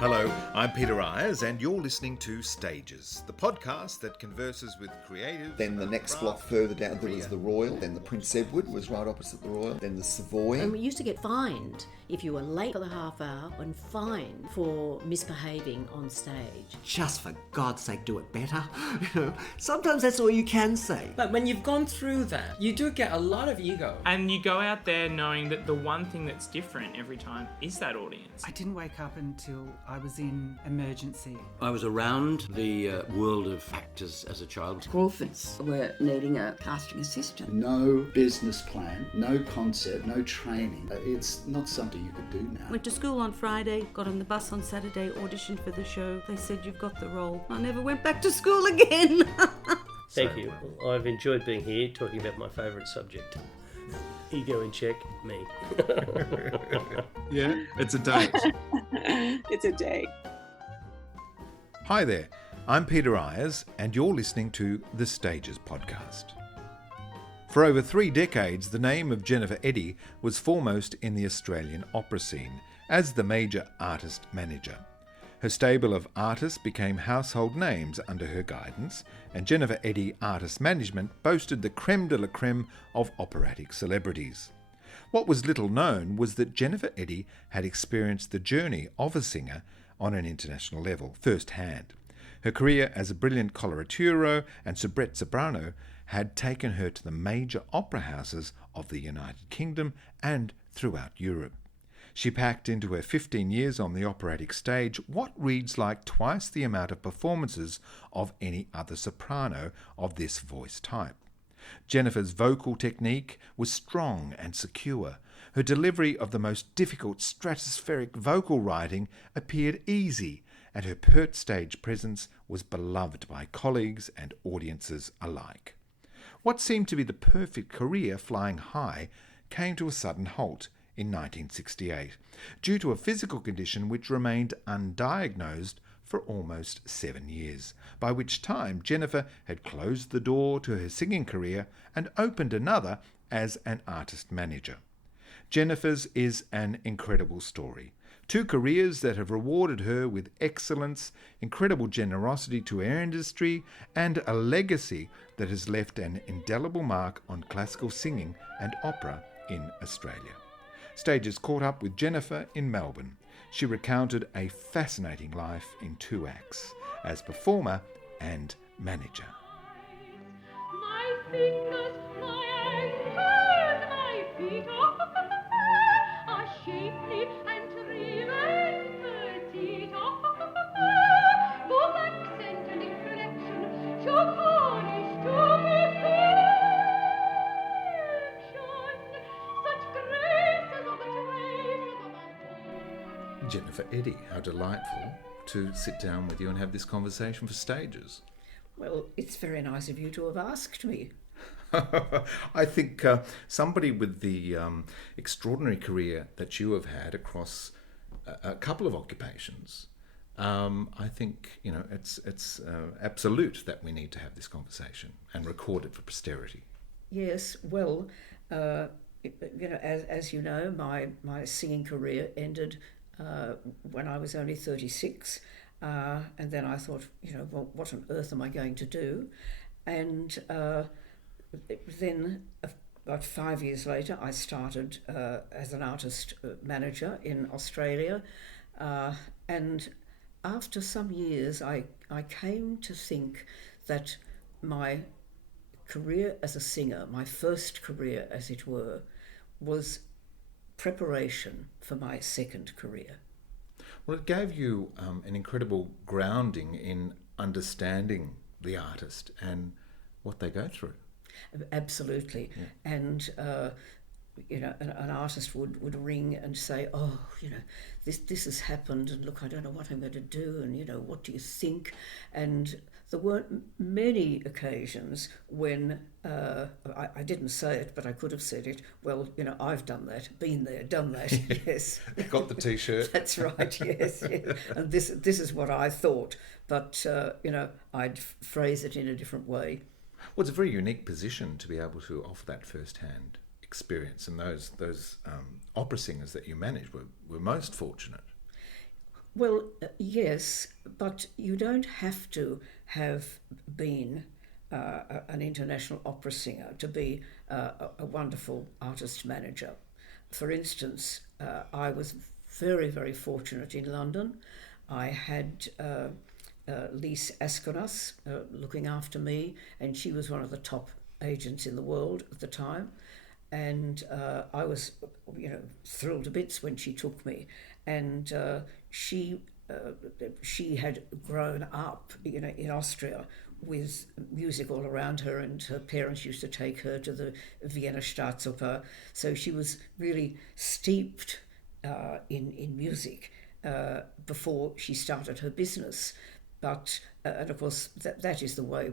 Hello, I'm Peter Eyers, and you're listening to Stages, the podcast that converses with creatives. Then the next block further down, there was the Royal. Then the Prince Edward was right opposite the Royal. Then the Savoy. And we used to get fined if you were late for the half hour and fined for misbehaving on stage. Just for God's sake, do it better. Sometimes that's all you can say. But when you've gone through that, you do get a lot of ego. And you go out there knowing that the one thing that's different every time is that audience. I didn't wake up until I was in emergency. I was around the world of actors as a child. Crawfords were needing a casting assistant. No business plan, no concept, no training. It's not something you could do now. Went to school on Friday, got on the bus on Saturday, auditioned for the show. They said, "You've got the role." I never went back to school again. Thank you. I've enjoyed being here, talking about my favourite subject. Ego in check, me. Yeah, it's a date. It's a day. Hi there, I'm Peter Eyers, and you're listening to the Stages podcast. For over 3 decades, the name of Jenifer Eddy was foremost in the Australian opera scene as the major artist manager. Her stable of artists became household names under her guidance, and Jenifer Eddy Artist Management boasted the creme de la creme of operatic celebrities. What was little known was that Jenifer Eddy had experienced the journey of a singer on an international level firsthand. Her career as a brilliant coloratura and soubrette soprano had taken her to the major opera houses of the United Kingdom and throughout Europe. She packed into her 15 years on the operatic stage what reads like twice the amount of performances of any other soprano of this voice type. Jenifer's vocal technique was strong and secure. Her delivery of the most difficult stratospheric vocal writing appeared easy, and her pert stage presence was beloved by colleagues and audiences alike. What seemed to be the perfect career flying high came to a sudden halt in 1968, due to a physical condition which remained undiagnosed for almost 7 years, by which time Jenifer had closed the door to her singing career and opened another as an artist manager. Jenifer's is an incredible story. 2 careers that have rewarded her with excellence, incredible generosity to our industry, and a legacy that has left an indelible mark on classical singing and opera in Australia. Stages caught up with Jenifer in Melbourne. She recounted a fascinating life in 2 acts, as performer and manager. My fingers, my ankles, my feet are shapely and trim and petite. Both accent and inflection show polish to perfection. Such graces of the traces of Jenifer Eddy, how delightful to sit down with you and have this conversation for Stages. Well, it's very nice of you to have asked me. I think somebody with the extraordinary career that you have had across a couple of occupations, I think it's absolute that we need to have this conversation and record it for posterity. Yes, well, as you know, my singing career ended when I was only 36, and then I thought, well, what on earth am I going to do? And then about 5 years later, I started as an artist manager in Australia, and after some years, I came to think that my career as a singer, my first career, as it were, was preparation for my second career. Well, it gave you an incredible grounding in understanding the artist and what they go through. Absolutely. Yeah. And, an artist would ring and say, "Oh, this has happened, and look, I don't know what I'm going to do, and, what do you think?" And there weren't many occasions when I didn't say it, but I could have said it. Well, I've done that, been there, done that. Yes. Got the T-shirt. That's right. Yes. Yes. And this is what I thought, but I'd phrase it in a different way. Well, it's a very unique position to be able to offer that first-hand experience, and those opera singers that you managed were most fortunate. Well, yes, but you don't have to have been an international opera singer to be a wonderful artist manager. For instance, I was very, very fortunate in London. I had Lise Askenas looking after me, and she was one of the top agents in the world at the time. And I was, thrilled to bits when she took me. And she had grown up, in Austria with music all around her, and her parents used to take her to the Vienna Staatsoper. So she was really steeped in music before she started her business. But and of course that is the way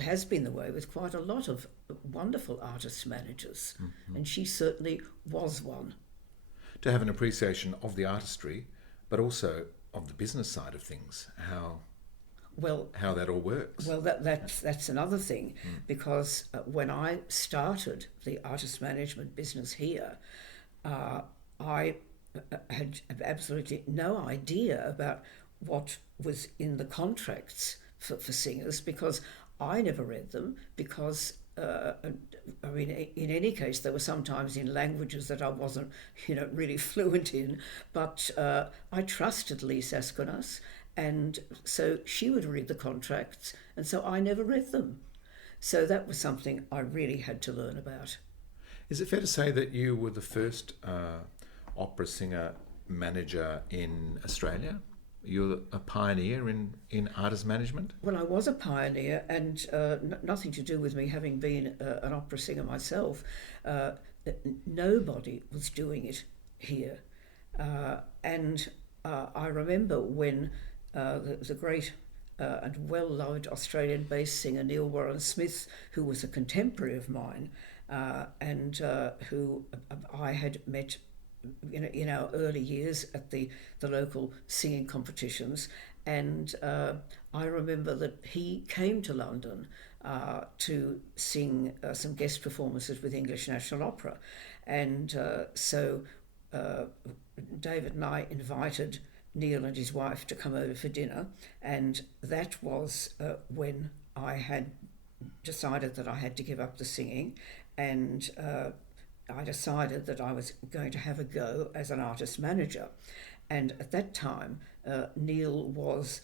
has been the way with quite a lot of wonderful artist managers, and she certainly was one. To have an appreciation of the artistry, but also of the business side of things, how that all works. Well, that's another thing, because when I started the artist management business here, I had absolutely no idea about what was in the contracts for singers, because I never read them, because in any case, they were sometimes in languages that I wasn't, really fluent in. But I trusted Lise Askenas, and so she would read the contracts, and so I never read them. So that was something I really had to learn about. Is it fair to say that you were the first opera singer manager in Australia? You're a pioneer in artist management? Well, I was a pioneer, and nothing to do with me having been an opera singer myself. Nobody was doing it here. And I remember when the great and well-loved Australian-based singer Neil Warren Smith, who was a contemporary of mine, and who I had met in our early years at the local singing competitions, and I remember that he came to London to sing some guest performances with English National Opera, and so David and I invited Neil and his wife to come over for dinner, and that was when I had decided that I had to give up the singing, and I decided that I was going to have a go as an artist manager. And at that time, Neil was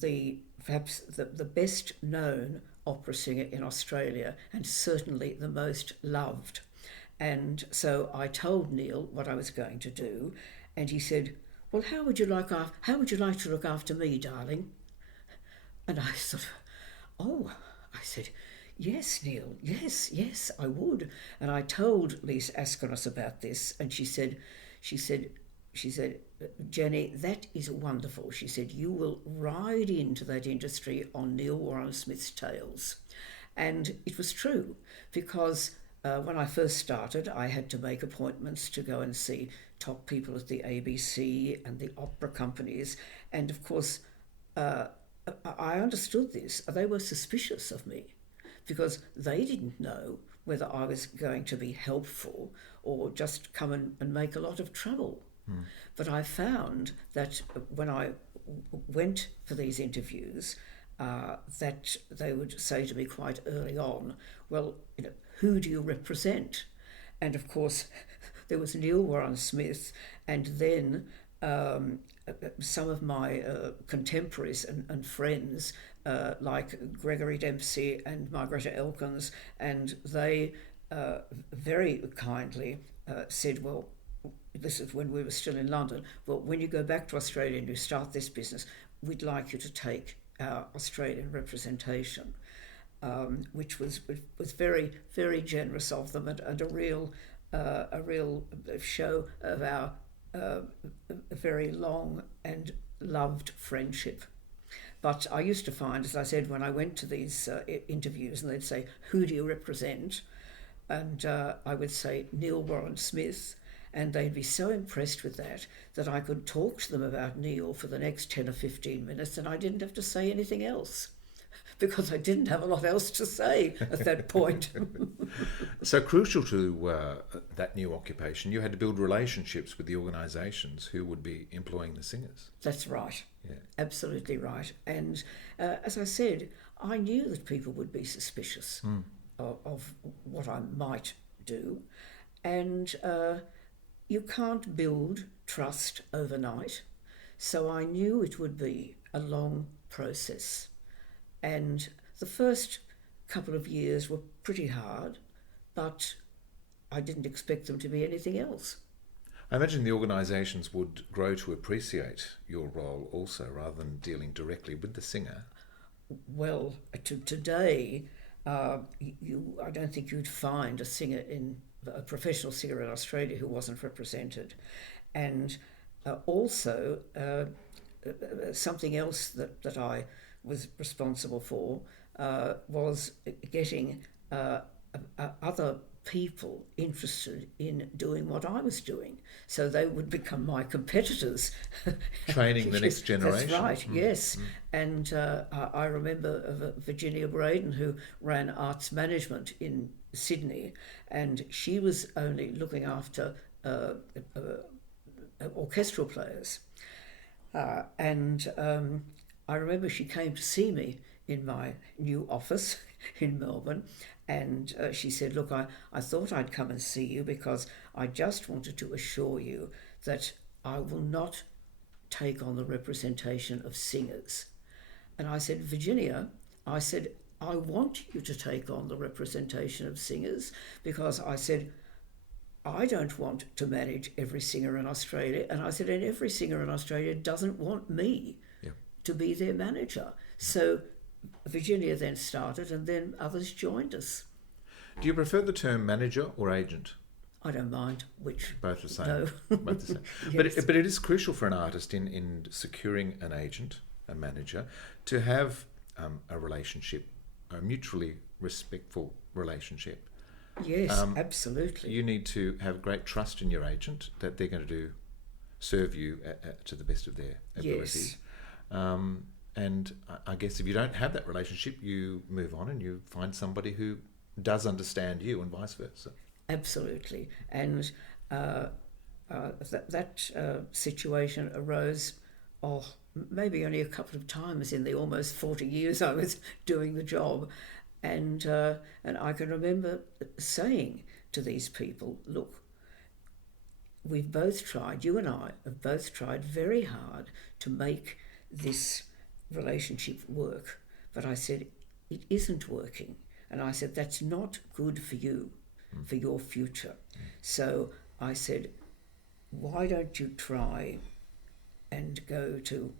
perhaps the best known opera singer in Australia, and certainly the most loved. And so I told Neil what I was going to do, and he said, "Well, how would you like to look after me, darling?" And I sort of, I said, "Yes, Neil, yes, I would." And I told Lise Askenas about this, and she said, "Jenny, that is wonderful." She said, "You will ride into that industry on Neil Warren Smith's tails." And it was true, because when I first started, I had to make appointments to go and see top people at the ABC and the opera companies. And of course, I understood this. They were suspicious of me, because they didn't know whether I was going to be helpful or just come and make a lot of trouble. But I found that when I went for these interviews, that they would say to me quite early on, "Well, who do you represent?" And of course, there was Neil Warren Smith, and then some of my contemporaries and friends, like Gregory Dempsey and Margareta Elkins, and they very kindly said, "Well," this is when we were still in London, "well, when you go back to Australia and you start this business, we'd like you to take our Australian representation," which was very, very generous of them, and a real show of our very long and loved friendship. But I used to find, as I said, when I went to these interviews, and they'd say, "Who do you represent?" And I would say, "Neil Warren Smith," and they'd be so impressed with that I could talk to them about Neil for the next 10 or 15 minutes, and I didn't have to say anything else, because I didn't have a lot else to say at that point. So crucial to that new occupation, you had to build relationships with the organisations who would be employing the singers. That's right. Yeah. Absolutely right. And as I said, I knew that people would be suspicious of what I might do. And you can't build trust overnight. So I knew it would be a long process. And the first couple of years were pretty hard, but I didn't expect them to be anything else. I imagine the organisations would grow to appreciate your role also, rather than dealing directly with the singer. Well, today, I don't think you'd find a professional singer in Australia who wasn't represented. And also, something else that I was responsible for was getting other people interested in doing what I was doing, so they would become my competitors. Training the next generation. That's right, yes. And I remember Virginia Braden, who ran arts management in Sydney, and she was only looking after orchestral players. And I remember she came to see me in my new office in Melbourne, and she said, look, I thought I'd come and see you because I just wanted to assure you that I will not take on the representation of singers. And I said, Virginia, I said, I want you to take on the representation of singers, because I said, I don't want to manage every singer in Australia. And I said, and every singer in Australia doesn't want me to be their manager. So Virginia then started, and then others joined us. Do you prefer the term manager or agent? I don't mind which. Both the same. No. Both the same. Yes. But it is crucial for an artist in securing an agent, a manager, to have a relationship, a mutually respectful relationship. Yes, absolutely. You need to have great trust in your agent that they're going to serve you to the best of their abilities. Yes. And I guess if you don't have that relationship, you move on and you find somebody who does understand you, and vice versa. Absolutely. And that situation arose, maybe only a couple of times in the almost 40 years I was doing the job. And I can remember saying to these people, look, we've both tried, you and I have both tried very hard to make this relationship work. But I said, it isn't working. And I said, that's not good for you, for your future. So I said, why don't you try and go to,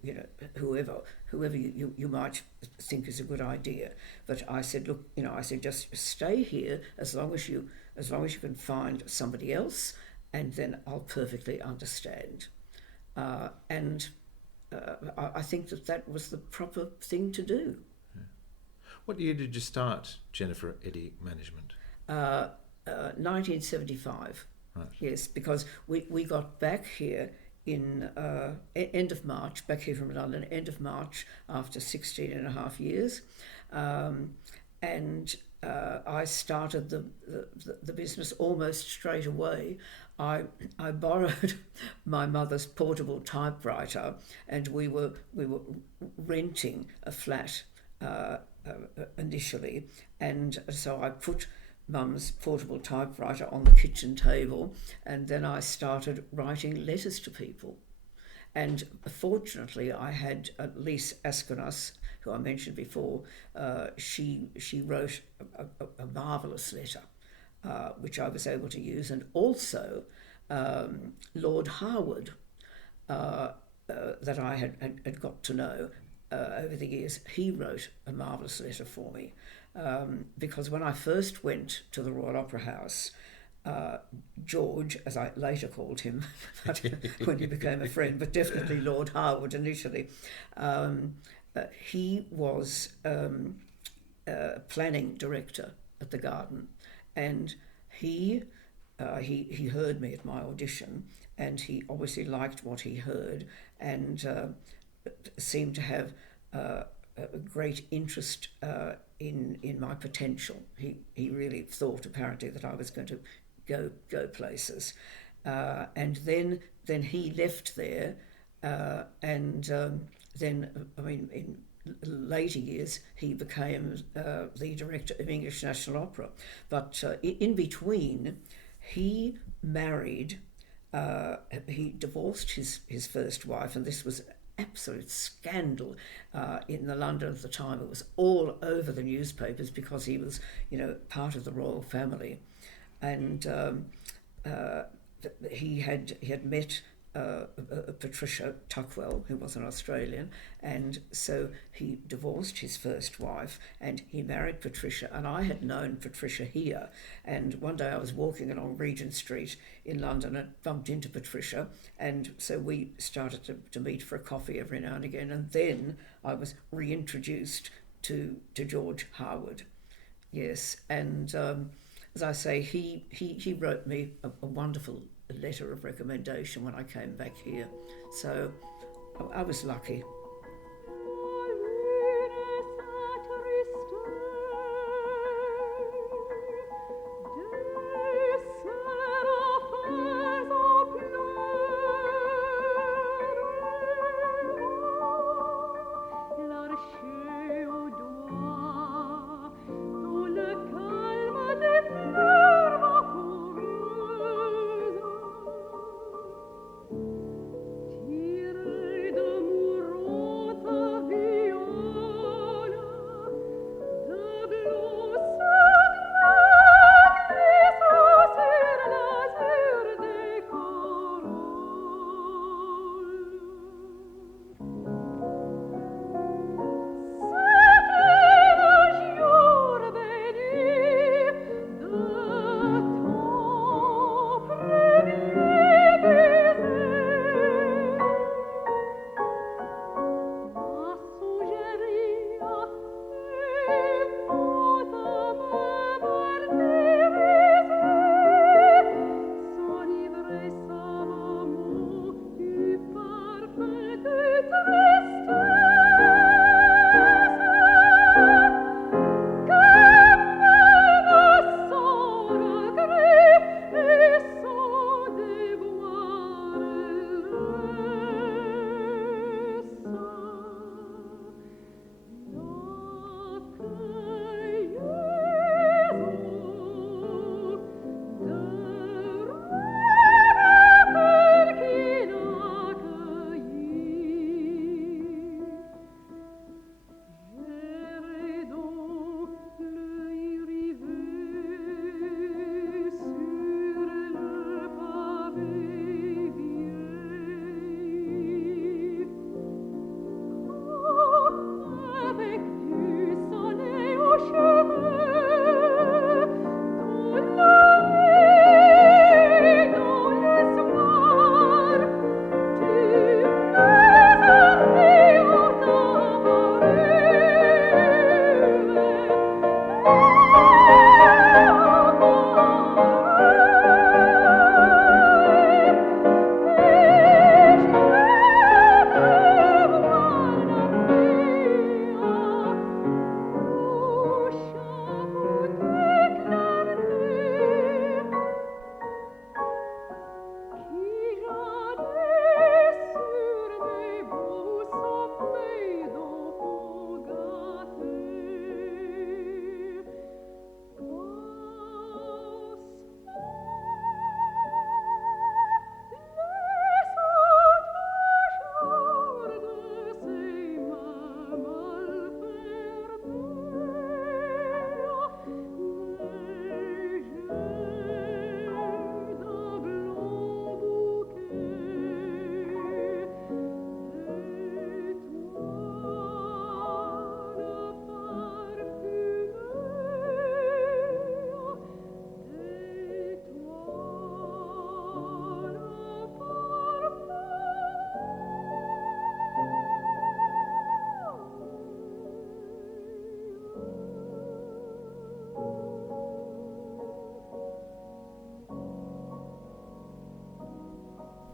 whoever you might think is a good idea. But I said, look, I said, just stay here as long as you can find somebody else, and then I'll perfectly understand. And I think that was the proper thing to do. Yeah. What year did you start Jenifer Eddy Management? 1975. Right. Yes, because we got back here in end of March, back here from London, end of March, after 16 and a half years. And I started the business almost straight away. I borrowed my mother's portable typewriter, and we were renting a flat initially, and so I put Mum's portable typewriter on the kitchen table, and then I started writing letters to people. And fortunately, I had Lise Askenas, who I mentioned before. She wrote a marvellous letter, which I was able to use, and also Lord Harwood, that I had got to know over the years. He wrote a marvellous letter for me. Because when I first went to the Royal Opera House, George, as I later called him, when he became a friend, but definitely Lord Harwood initially, he was planning director at the Garden, and he heard me at my audition, and he obviously liked what he heard, and seemed to have a great interest in my potential. He really thought apparently that I was going to go places, and then he left there, and then I mean in later years he became the director of English National Opera, but in between he married. He divorced his first wife, and this was absolute scandal in the London of the time. It was all over the newspapers because he was, part of the royal family, and he had met Patricia Tuckwell, who was an Australian, and so he divorced his first wife and he married Patricia, and I had known Patricia here, and one day I was walking along Regent Street in London and bumped into Patricia, and so we started to meet for a coffee every now and again, and then I was reintroduced to George Harwood. Yes, and as I say, he wrote me a wonderful letter of recommendation when I came back here, so I was lucky.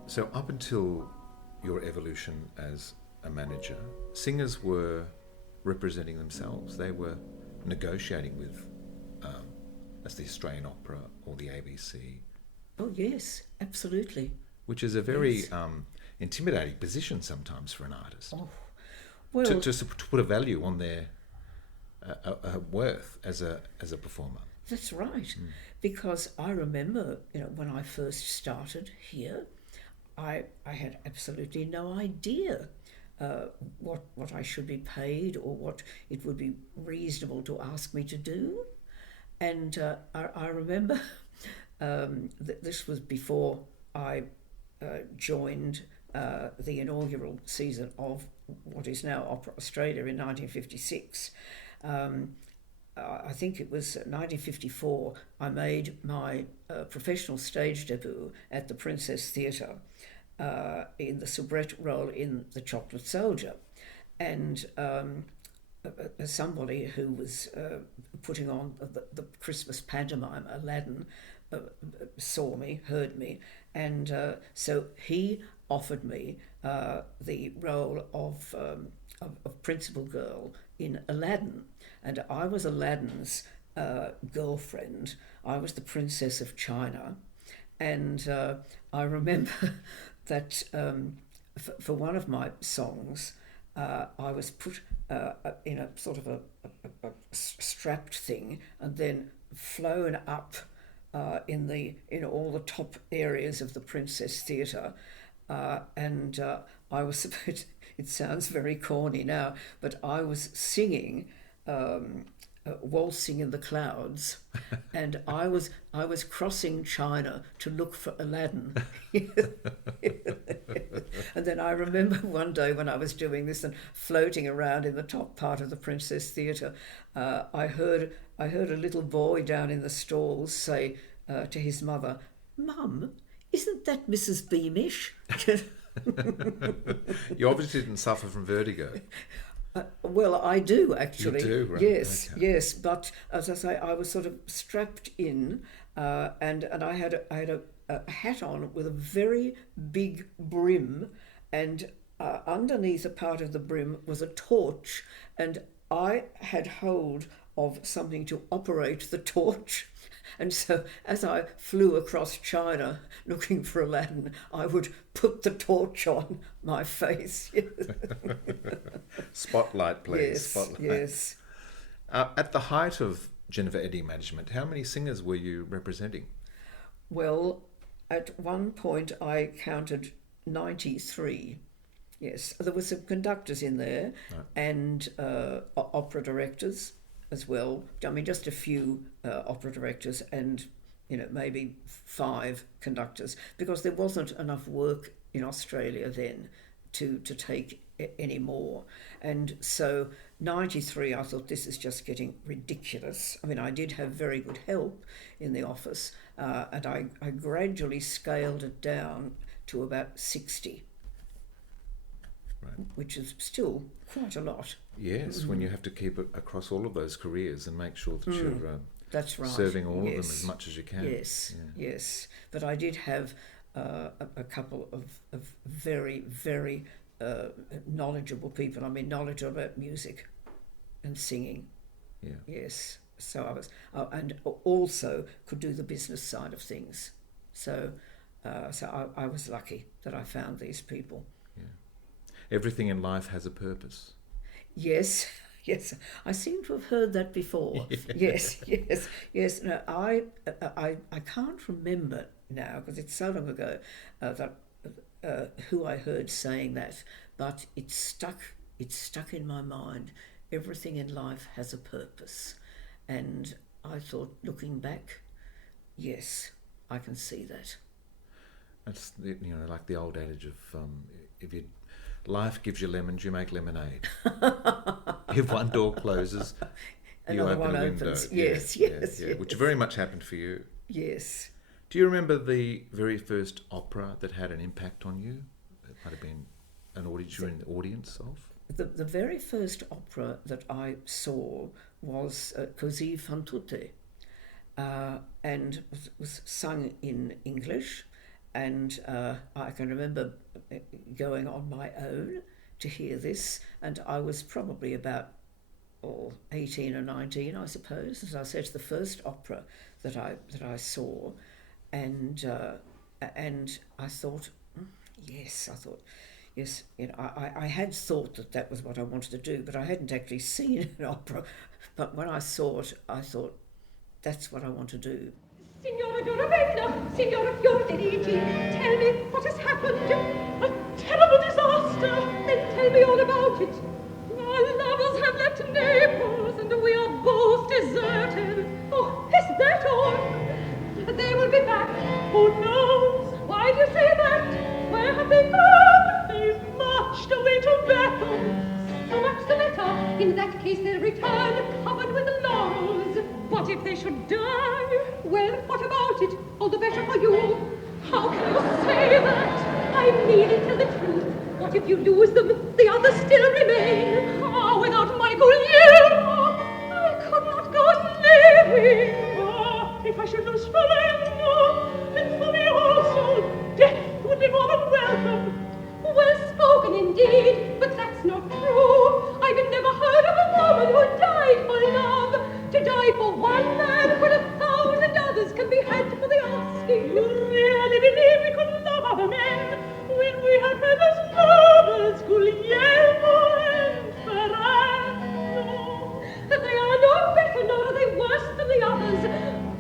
So up until your evolution as a manager, singers were representing themselves. They were negotiating with, as the Australian Opera or the ABC. Oh yes, absolutely. Which is a very intimidating position sometimes for an artist. Oh, well, to put a value on their worth as a performer. That's right, because I remember, when I first started here, I had absolutely no idea what I should be paid or what it would be reasonable to ask me to do. And I remember this was before I joined the inaugural season of what is now Opera Australia in 1956. I think it was 1954, I made my professional stage debut at the Princess Theatre in the soubrette role in The Chocolate Soldier. And somebody who was putting on the Christmas pantomime, Aladdin, saw me, heard me, and so he offered me the role of principal girl in Aladdin. And I was Aladdin's girlfriend. I was the Princess of China. And I remember that for one of my songs, I was put in a sort of a strapped thing and then flown up in all the top areas of the Princess Theatre. And I was supposed, it sounds very corny now, but I was singing Waltzing in the Clouds, and I was crossing China to look for Aladdin. And then I remember one day when I was doing this and floating around in the top part of the Princess Theatre, I heard a little boy down in the stalls say to his mother, "Mum, isn't that Mrs. Beamish?" You obviously didn't suffer from vertigo. Well, I do actually. You do, right? Yes, okay. Yes. But as I say, I was sort of strapped in, and I had a hat on with a very big brim, and underneath a part of the brim was a torch, and I had hold of something to operate the torch. And so as I flew across China looking for Aladdin, I would put the torch on my face. Spotlight, please. Yes, Spotlight. yes. At the height of Jenifer Eddy management, how many singers were you representing? Well, at one point I counted 93. Yes, there were some conductors in there, right, and opera directors as well. I mean, just a few opera directors and, maybe 5 conductors, because there wasn't enough work in Australia then to take any more. And so 93, I thought, this is just getting ridiculous. I mean, I did have very good help in the office, and I gradually scaled it down to about 60. Right. Which is still quite a lot. Yes, when you have to keep it across all of those careers and make sure that you're that's right, serving all of them as much as you can. Yes, yes. But I did have a couple of very, very knowledgeable people. I mean, knowledgeable about music and singing. Yeah. Yes. So I was, and also could do the business side of things. So I was lucky that I found these people. Everything in life has a purpose. Yes, yes. I seem to have heard that before. Yes, yes, yes. No, I can't remember now because it's so long ago that who I heard saying that, but it stuck in my mind. Everything in life has a purpose, and I thought, looking back, yes, I can see that. That's like the old adage of life gives you lemons, you make lemonade. If one door closes, you another open one a window. opens. Yes, yes, yes. Which very much happened for you. Yes. Do you remember the very first opera that had an impact on you? It might have been an audience you were in the audience of. The very first opera that I saw was Così fan tutte, and was sung in English. And I can remember going on my own to hear this, and I was probably about or 18 or 19, I suppose. As I said, the first opera that I saw, and I thought, yes, I had thought that was what I wanted to do, but I hadn't actually seen an opera. But when I saw it, I thought, that's what I want to do. Signora Dorabella, Signora Fiordiligi, tell me what has happened. A terrible disaster. Then tell me all about it. Our lovers have left Naples, and we are both deserted. Oh, is that all? They will be back. Who knows? Why do you say that? Where have they gone? They've marched away to battle. So much the better. In that case, they'll return covered with laurels. What if they should die? Well, what about it? All the better for you. How can you say that? I merely tell the truth. What if you lose them? The others still remain. Ah, without my Guglielmo, I could not go on living. Ah, if I should lose Fernando, and for me also, death would be more than welcome. Well spoken indeed, but that's not true. I've never heard of a woman who died for love. To die for one man when 1,000 others can be had for the asking. You really believe we could love other men when we have had as lovers Guglielmo and Ferrando? They are no better, nor are they worse than the others.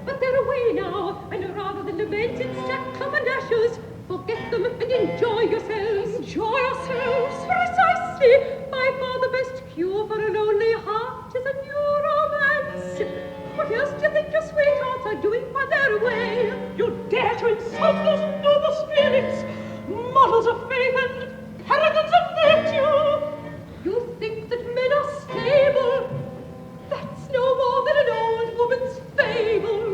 But they're away now, and rather than lament in sackcloth and ashes, forget them and enjoy yourselves. Enjoy yourselves? Precisely. By far the best cure for a lonely heart is a new romance. What else do you think your sweethearts are doing while they're away? You dare to insult those noble spirits, models of faith and paragons of virtue. You think that men are stable? That's no more than an old woman's fable.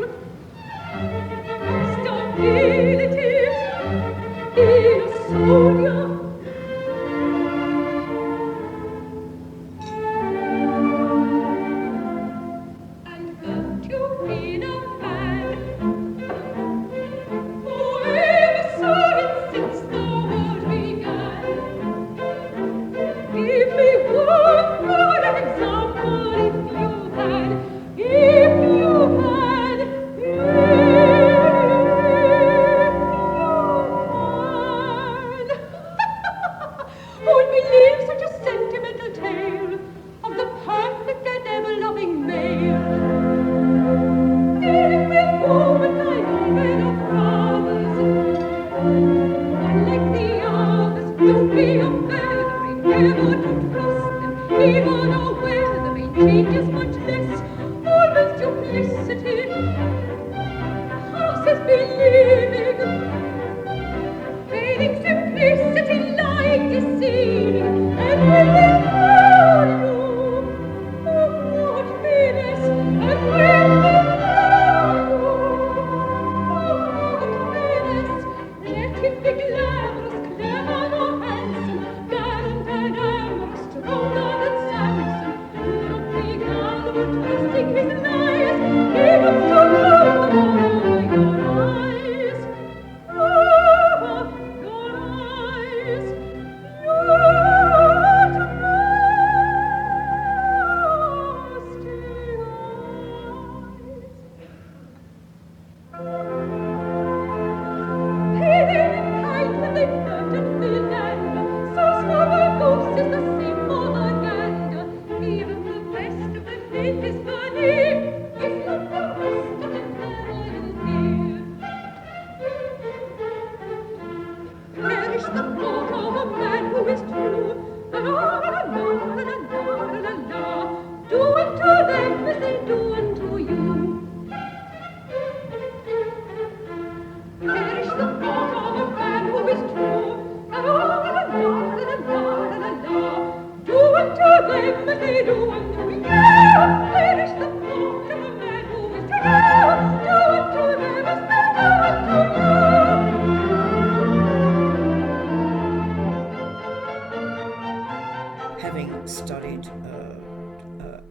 Stability in a soldier.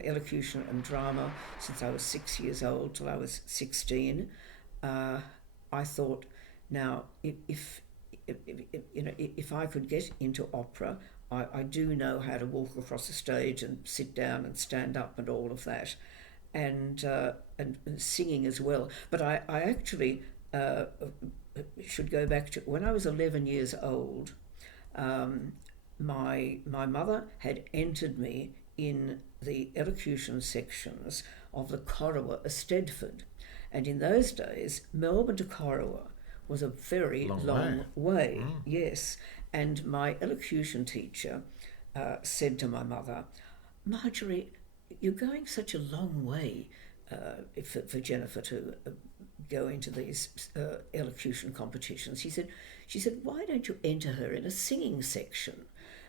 Elocution and drama since I was 6 years old till I was 16. I thought, now if I could get into opera, I do know how to walk across the stage and sit down and stand up and all of that, and singing as well. But I actually should go back to when I was 11 years old. My mother had entered me in the elocution sections of the Corowa Eisteddfod, and in those days Melbourne to Corowa was a very long way. Yes, and my elocution teacher said to my mother, "Marjorie, you're going such a long way for Jenifer to go into these elocution competitions." She said, "Why don't you enter her in a singing section?"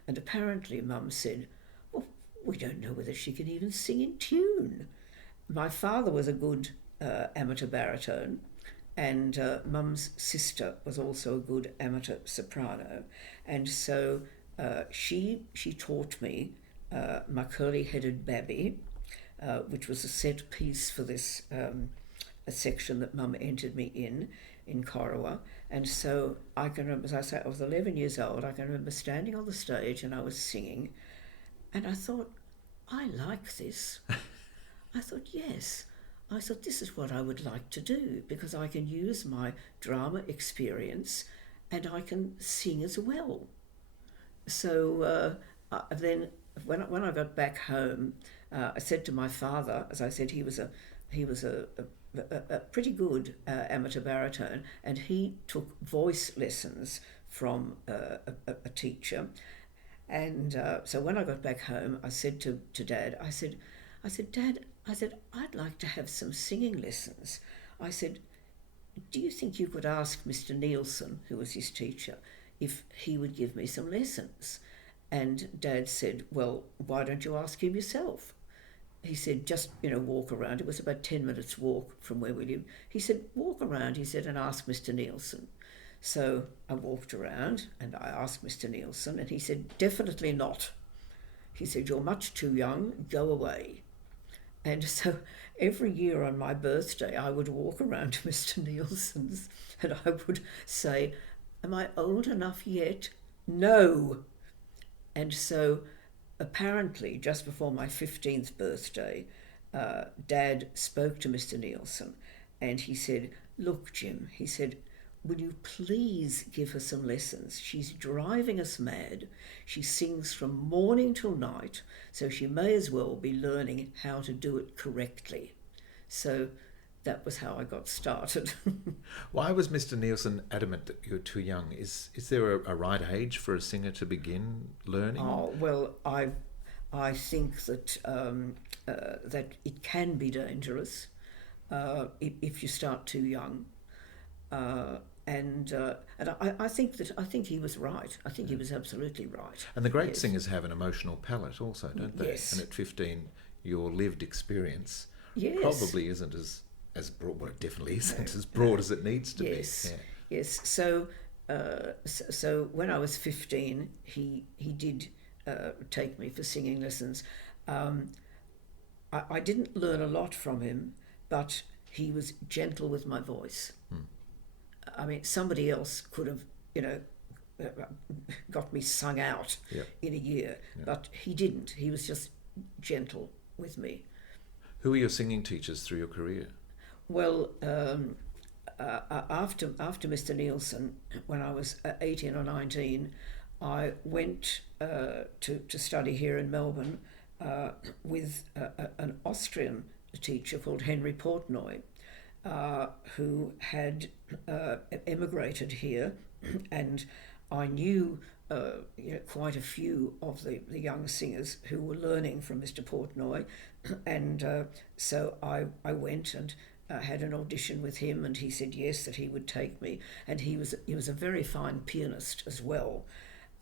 And apparently Mum said, "Well, we don't know whether she can even sing in tune." My father was a good amateur baritone, and Mum's sister was also a good amateur soprano, and so she taught me my curly-headed babby, which was a set piece for this a section that Mum entered me in Corowa. And so I can remember, as I say, I was 11 years old. I can remember standing on the stage and I was singing, and I thought, I like this. I thought, yes. I thought, this is what I would like to do, because I can use my drama experience and I can sing as well. So then when I got back home, I said to my father, as I said, he was a pretty good amateur baritone, and he took voice lessons from a teacher. And so when I got back home, I said to Dad, I said, "Dad, I'd like to have some singing lessons." I said, "Do you think you could ask Mr. Nielsen, who was his teacher, if he would give me some lessons?" And Dad said, "Well, why don't you ask him yourself?" He said, "Just, walk around." It was about 10 minutes walk from where we lived. He said, "Walk around," he said, "and ask Mr. Nielsen." So I walked around and I asked Mr. Nielsen, and he said, "Definitely not." He said, "You're much too young, go away." And so every year on my birthday, I would walk around to Mr. Nielsen's and I would say, "Am I old enough yet?" "No." And so apparently, just before my 15th birthday, Dad spoke to Mr. Nielsen, and he said, "Look, Jim," he said, "will you please give her some lessons? She's driving us mad. She sings from morning till night, so she may as well be learning how to do it correctly." So that was how I got started. Why was Mr. Nielsen adamant that you're too young? Is there a right age for a singer to begin learning? Oh, well, I think that that it can be dangerous if you start too young, and I think he was right. I think he was absolutely right. And the great singers have an emotional palate also, don't they? Yes. And at 15, your lived experience probably isn't as broad. Well, it definitely isn't as broad as it needs to be. Yeah. Yes. So when I was 15, he did take me for singing lessons. I didn't learn a lot from him, but he was gentle with my voice. I mean, somebody else could have, got me sung out in a year, but he didn't. He was just gentle with me. Who were your singing teachers through your career? Well, after Mr. Nielsen, when I was 18 or 19, I went to study here in Melbourne with an Austrian teacher called Henry Portnoy, who had emigrated here, and I knew quite a few of the young singers who were learning from Mr. Portnoy, and so I went and had an audition with him, and he said yes, that he would take me, and he was a very fine pianist as well,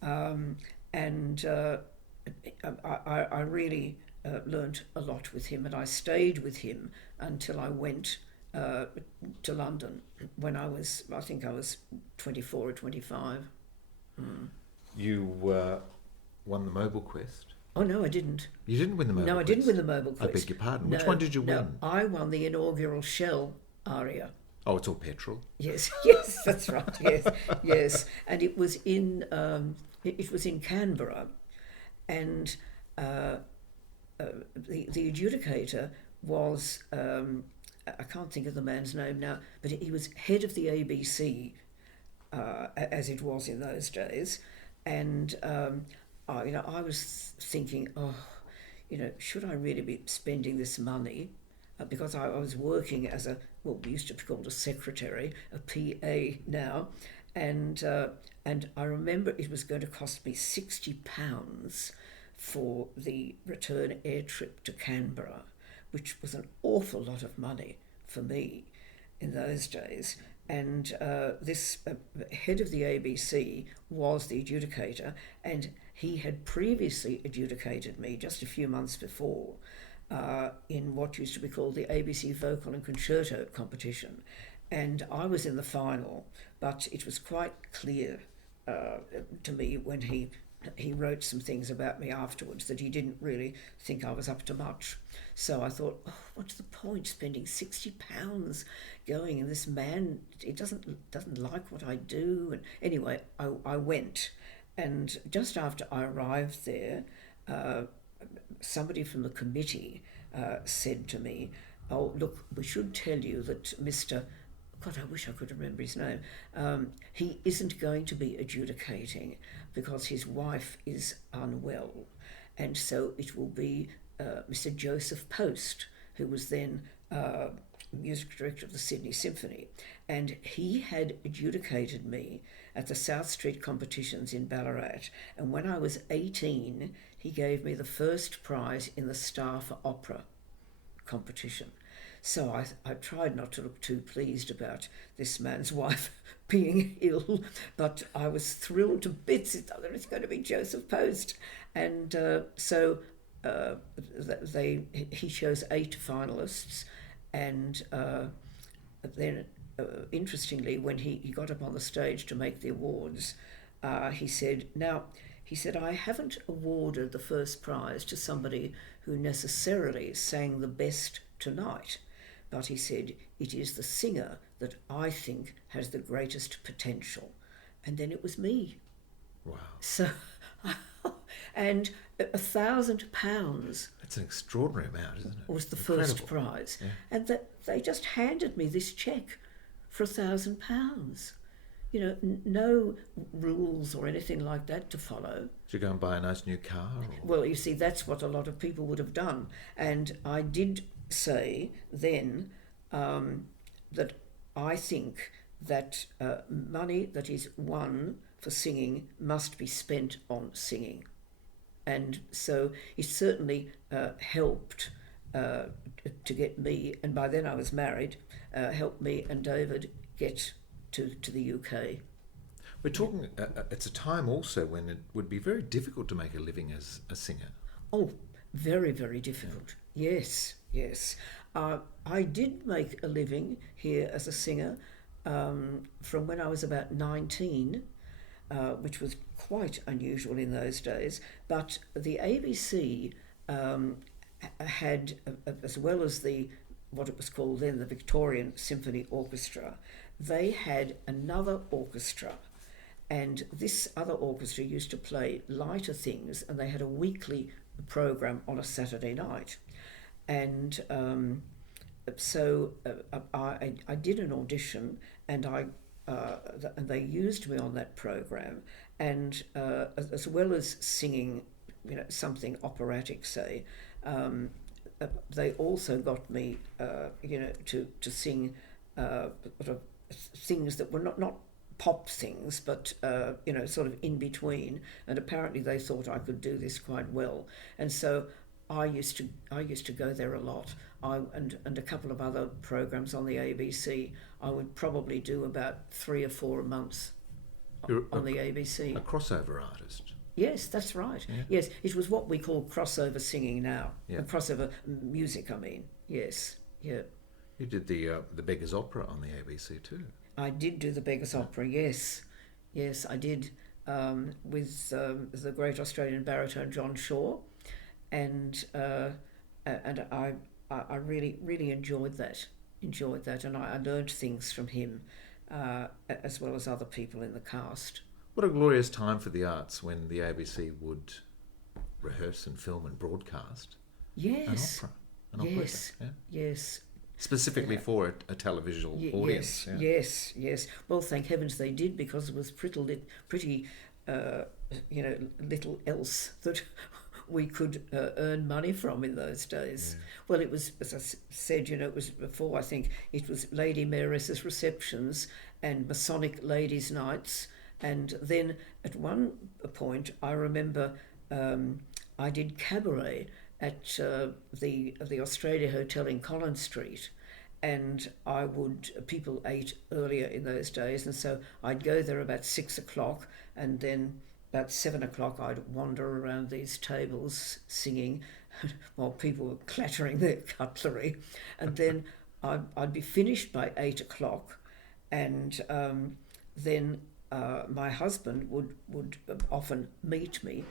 and I really learnt a lot with him, and I stayed with him until I went to London when I think I was 24 or 25. You won the Mobile Quest? Oh, no, I didn't. You didn't win the Mobile Quest? No, I didn't win the Mobile Quest. I beg your pardon. Which one did you win? No, I won the inaugural Shell aria. Oh, it's all petrol? Yes, that's right, yes. And it was in Canberra, and the adjudicator was, I can't think of the man's name now, but he was head of the ABC, as it was in those days, and I was thinking, should I really be spending this money? Because I was working as we used to be called a secretary, a PA now, and I remember it was going to cost me £60 for the return air trip to Canberra, which was an awful lot of money for me in those days. And this head of the ABC was the adjudicator, and he had previously adjudicated me just a few months before in what used to be called the ABC Vocal and Concerto competition. And I was in the final, but it was quite clear to me when he wrote some things about me afterwards that he didn't really think I was up to much. So I thought, what's the point spending £60 going, and this man, he doesn't like what I do. And anyway, I went, and just after I arrived there, somebody from the committee said to me, "Oh, look, we should tell you that Mr." God, I wish I could remember his name. He isn't going to be adjudicating because his wife is unwell. And so it will be Mr. Joseph Post, who was then music director of the Sydney Symphony. And he had adjudicated me at the South Street competitions in Ballarat. And when I was 18, he gave me the first prize in the Star for Opera competition. So I tried not to look too pleased about this man's wife being ill, but I was thrilled to bits that it's going to be Joseph Post. And so he chose 8 finalists, and then interestingly, when he got up on the stage to make the awards, he said, I haven't awarded the first prize to somebody who necessarily sang the best tonight. But he said, it is the singer that I think has the greatest potential. And then it was me. Wow. So, and £1,000. That's an extraordinary amount, isn't it? Was the Incredible. first prize. Yeah. And they just handed me this cheque for £1,000. No rules or anything like that to follow. Did you go and buy a nice new car? Or? Well, you see, that's what a lot of people would have done. And I did say then that I think that money that is won for singing must be spent on singing. And so it certainly helped to get me, and by then I was married, helped me and David get to the UK. We're talking, it's a time also when it would be very difficult to make a living as a singer. Oh, very, very difficult. Yeah. Yes. I did make a living here as a singer from when I was about 19, which was quite unusual in those days. But the ABC had, as well as what it was called then, the Victorian Symphony Orchestra, they had another orchestra. And this other orchestra used to play lighter things, and they had a weekly program on a Saturday night. And so I did an audition, and they used me on that program. And as well as singing, something operatic, say, they also got me, to sing things that were not pop things, but sort of in between. And apparently they thought I could do this quite well. And so I used to go there a lot. And a couple of other programs on the ABC. I would probably do about 3 or 4 a month on the ABC. A crossover artist. Yes, that's right. Yeah. Yes, it was what we call crossover singing now. Yeah. Crossover music, I mean. Yes, yeah. You did the Beggar's Opera on the ABC too. I did do the Beggar's Opera, yes. Yes, I did, with the great Australian baritone John Shaw. And I really, really enjoyed that, and I learned things from him, as well as other people in the cast. What a glorious time for the arts when the ABC would rehearse and film and broadcast Yes. an operetta. Yes. Yeah? Yes. Specifically for a televisual audience. Yes. Well, thank heavens they did, because it was pretty little else that we could earn money from in those days. Yeah. Well, it was, as I said, it was before, I think, it was Lady Mayoresses receptions and Masonic ladies' nights. And then at one point, I remember I did cabaret at the Australia Hotel in Collins Street. And people ate earlier in those days, and so I'd go there about 6 o'clock, and then about 7 o'clock I'd wander around these tables singing while people were clattering their cutlery, and then I'd be finished by 8 o'clock, and then my husband would often meet me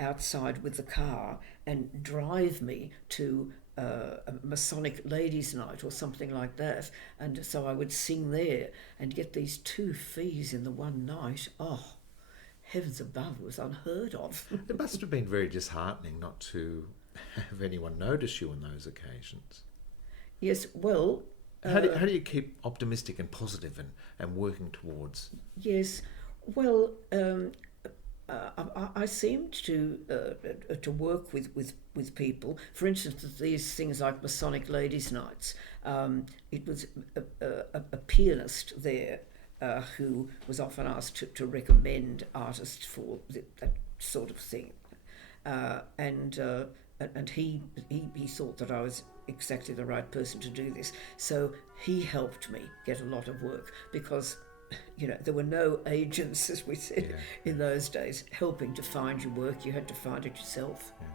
outside with the car and drive me to a Masonic ladies' night or something like that, and so I would sing there and get these 2 fees in the one night. Oh, heavens above, it was unheard of. It must have been very disheartening not to have anyone notice you on those occasions. Yes, well... How do you keep optimistic and positive and working towards... Yes, well... I seemed to work with people. For instance, these things like Masonic ladies' nights. It was a pianist there who was often asked to recommend artists for that sort of thing, and he thought that I was exactly the right person to do this. So he helped me get a lot of work, because there were no agents, as we said, in those days, helping to find your work. You had to find it yourself. Yeah.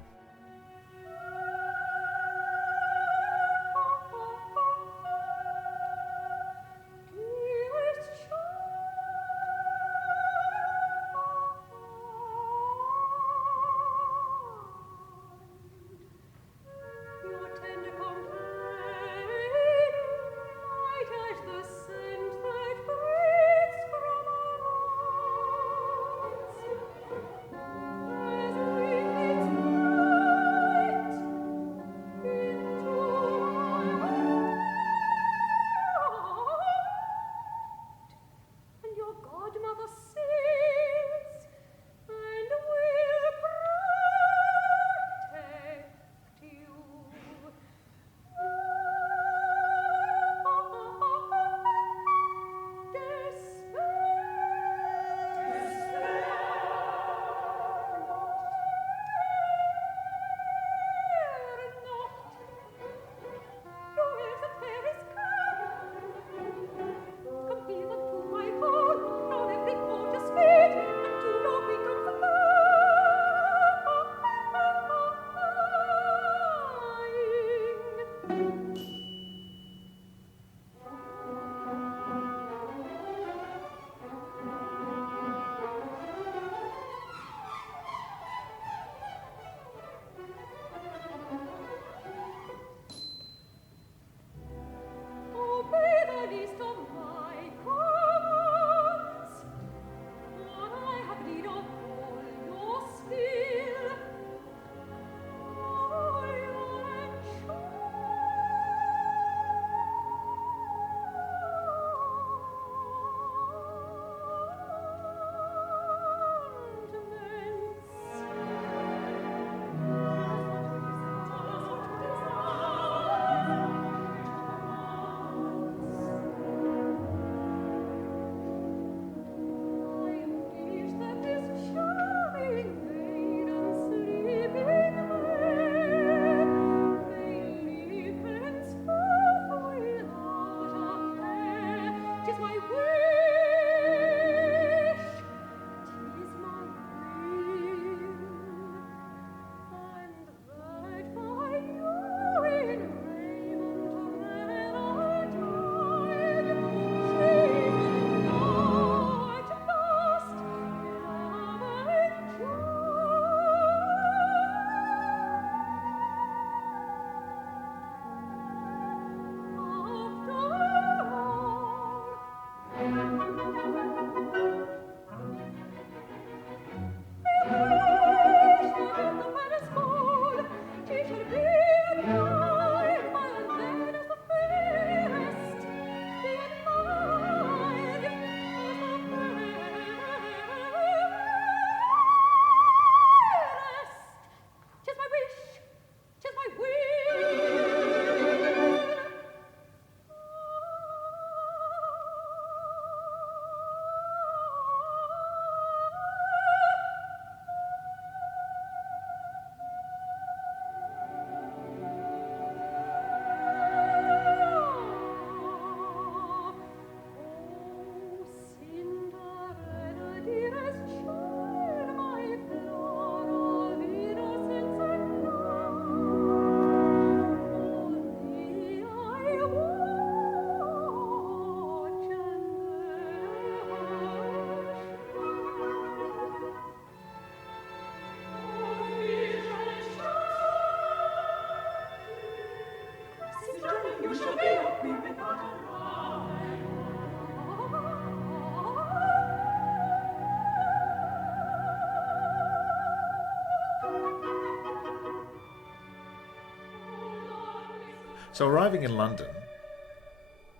So arriving in London,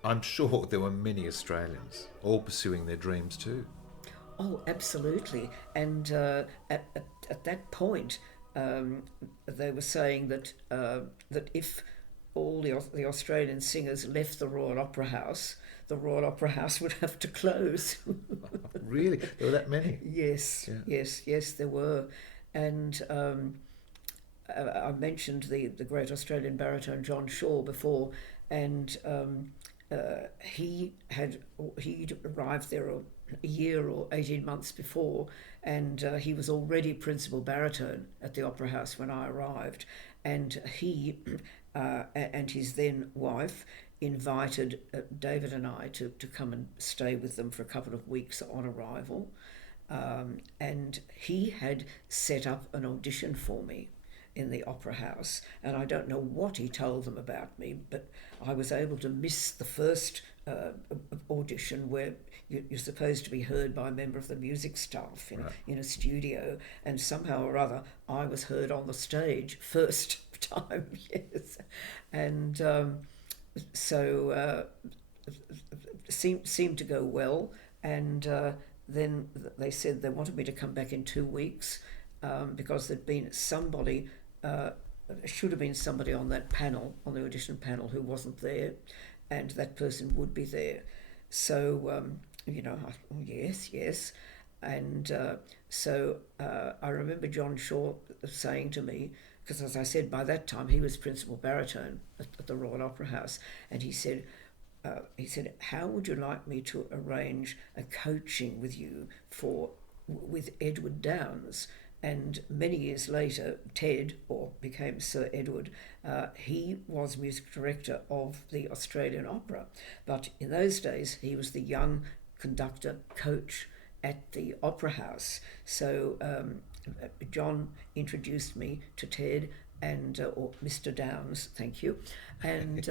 I'm sure there were many Australians all pursuing their dreams too. Oh, absolutely. And at that point, they were saying that if all the Australian singers left the Royal Opera House, the Royal Opera House would have to close. Really? There were that many? Yes, Yeah. yes, there were. And I mentioned the great Australian baritone John Shaw before, and he'd arrived there a year or 18 months before, and he was already principal baritone at the Opera House when I arrived, and he and his then wife invited David and I to come and stay with them for a couple of weeks on arrival, and he had set up an audition for me in the Opera House, and I don't know what he told them about me, but I was able to miss the first audition where you're supposed to be heard by a member of the music staff in a studio, and somehow or other I was heard on the stage first time, yes, and so seemed to go well, and then they said they wanted me to come back in 2 weeks because there'd been somebody, should have been somebody on that panel, on the audition panel, who wasn't there, and that person would be there. So, yes. And so I remember John Shaw saying to me, because as I said, by that time he was principal baritone at the Royal Opera House, and he said, how would you like me to arrange a coaching with you with Edward Downes? And many years later, Ted, or became Sir Edward, he was music director of the Australian Opera. But in those days, he was the young conductor coach at the Opera House. So John introduced me to Ted or Mr. Downes, thank you. And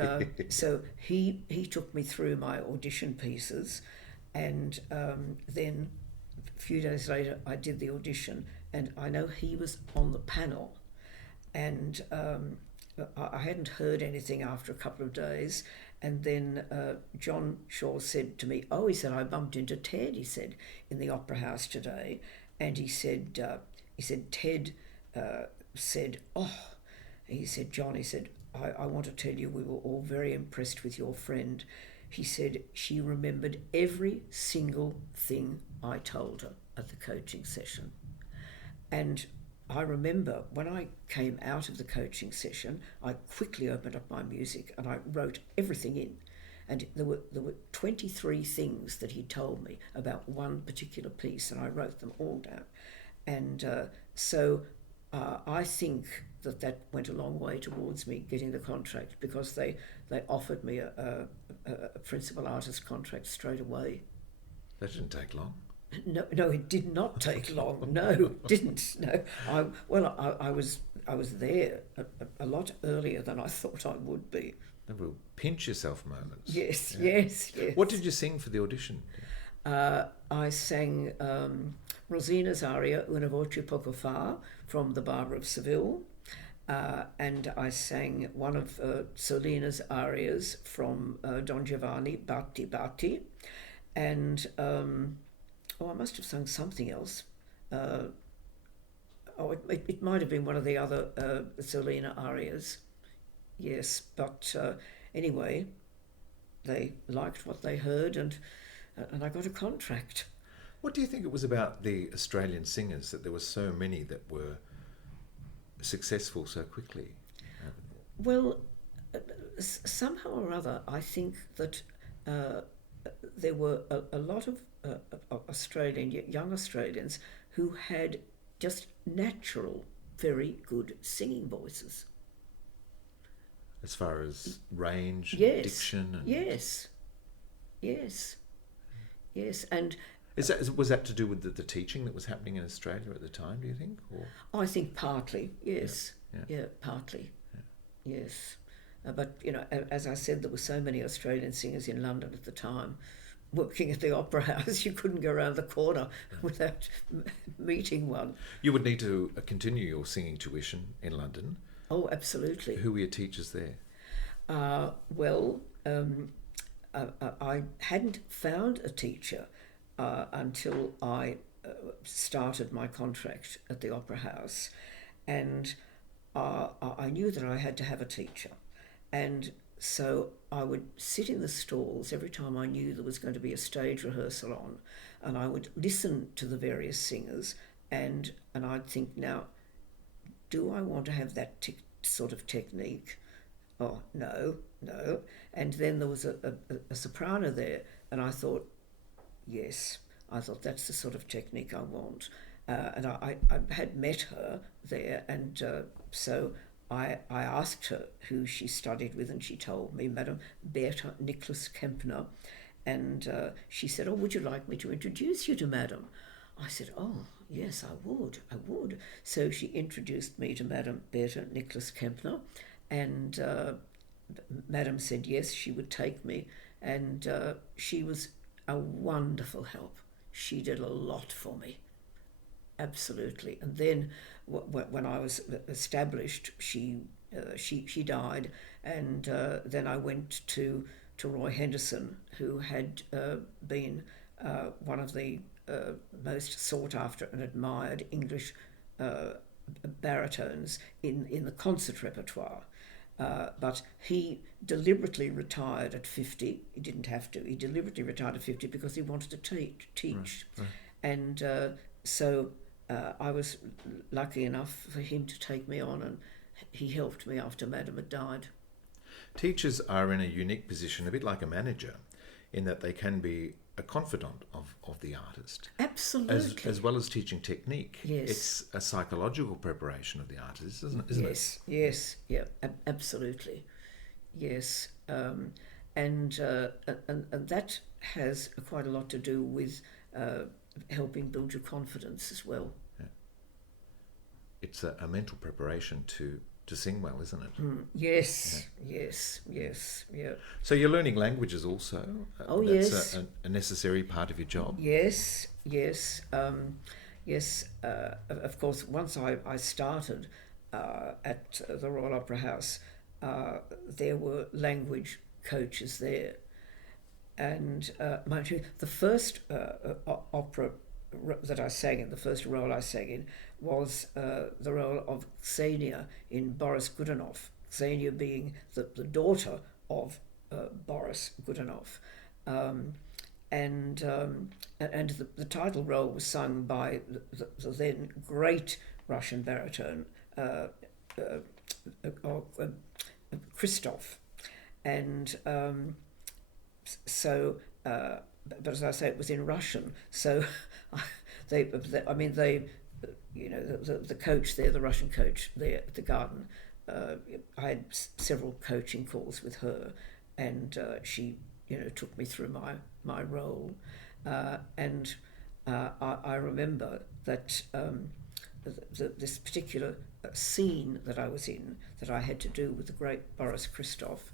so he took me through my audition pieces, and then a few days later I did the audition, and I know he was on the panel, and I hadn't heard anything after a couple of days, and then John Shaw said to me, he said, I bumped into Ted, he said, in the Opera House today, and he said, Ted said, he said, John, he said, I want to tell you we were all very impressed with your friend. He said she remembered every single thing I told her at the coaching session. And I remember when I came out of the coaching session, I quickly opened up my music and I wrote everything in. And there were 23 things that he told me about one particular piece, and I wrote them all down. And so I think that went a long way towards me getting the contract, because they offered me a principal artist contract straight away. That didn't take long. No, it did not take long. No, it didn't. No, I was there a lot earlier than I thought I would be. They were pinch yourself moments. Yes, yeah. yes. What did you sing for the audition? I sang Rosina's aria Una voce poco fa from The Barber of Seville, and I sang one of Solina's arias from Don Giovanni, Batti Batti, and I must have sung something else. It might have been one of the other Solina arias. Yes, but anyway, they liked what they heard, and I got a contract. What do you think it was about the Australian singers that there were so many that were successful so quickly? Well, somehow or other, I think that there were a lot of young Australians who had just natural, very good singing voices. As far as range, yes, diction? And... Yes. And was that to do with the teaching that was happening in Australia at the time, do you think? Or? I think partly, yes. Yeah. Partly, yes. But, as I said, there were so many Australian singers in London at the time. Working at the Opera House, you couldn't go around the corner without meeting one. You would need to continue your singing tuition in London. Oh, absolutely. Who were your teachers there? I hadn't found a teacher until I started my contract at the Opera House, and I knew that I had to have a teacher, and so I would sit in the stalls every time I knew there was going to be a stage rehearsal on, and I would listen to the various singers, and I'd think, now, do I want to have that sort of technique? Oh, no. And then there was a soprano there, and I thought, yes, that's the sort of technique I want. And I had met her there, and so I asked her who she studied with, and she told me, Madam Bertha Nicholas Kempner, and she said, oh, would you like me to introduce you to Madam? I said, oh, yes, I would. So she introduced me to Madam Bertha Nicholas Kempner, and Madam said yes, she would take me, and she was a wonderful help. She did a lot for me, absolutely. And then when I was established, she died, and then I went to Roy Henderson, who had been one of the most sought after and admired English baritones in the concert repertoire. But he deliberately retired at 50. He didn't have to. He deliberately retired at 50 because he wanted to teach. Right. And so I was lucky enough for him to take me on, and he helped me after Madam had died. Teachers are in a unique position, a bit like a manager, in that they can be a confidant of the artist. Absolutely. As well as teaching technique. Yes. It's a psychological preparation of the artist, isn't it? Yes, yeah, absolutely. Yes. And that has quite a lot to do with helping build your confidence as well. Yeah. It's a mental preparation to sing well, isn't it? Yes, yeah. Yes. So you're learning languages also? That's yes. A necessary part of your job? Yes. Of course, once I started at the Royal Opera House, there were language coaches there. And mind you, the first opera that I sang in, the first role I sang in, was the role of Xenia in Boris Godunov, Xenia being the daughter of Boris Godunov. And the title role was sung by the then great Russian baritone, Christoph. And but as I say, it was in Russian, so the coach there, the Russian coach there at the Garden, I had several coaching calls with her, and she, took me through my role, and I remember that this particular scene that I was in, that I had to do with the great Boris Christoph.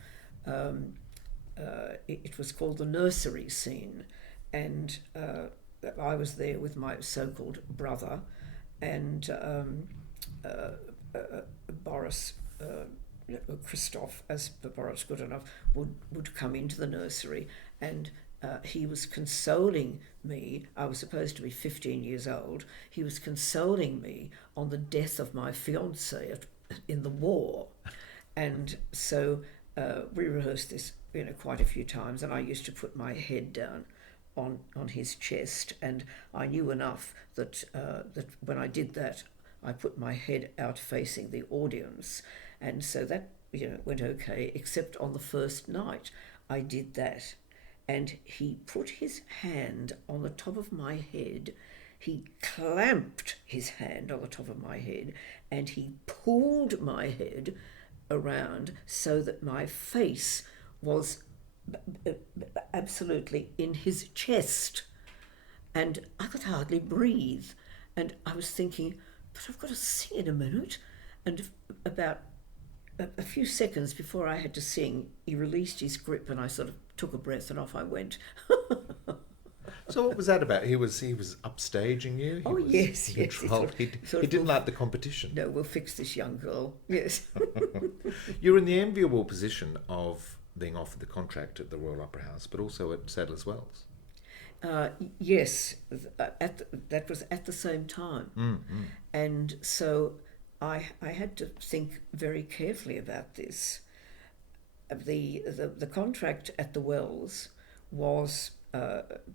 It was called the nursery scene, and I was there with my so-called brother, and Boris Christoph, as Boris Godunov, would come into the nursery, and he was consoling me. I was supposed to be 15 years old. He was consoling me on the death of my fiancée in the war, and so we rehearsed this quite a few times, and I used to put my head down on his chest, and I knew enough that when I did that, I put my head out facing the audience, and so that went okay, except on the first night I did that, and he put his hand on the top of my head. He clamped his hand on the top of my head, and he pulled my head around so that my face was absolutely in his chest, and I could hardly breathe, and I was thinking, but I've got to sing in a minute. And about a few seconds before I had to sing, he released his grip, and I sort of took a breath, and off I went. So what was that about? He was upstaging you? Oh, yes. He didn't like the competition. No, we'll fix this young girl. Yes. You're in the enviable position of being offered the contract at the Royal Opera House, but also at Sadler's Wells. Yes, that was at the same time. And so I had to think very carefully about this. The contract at the Wells was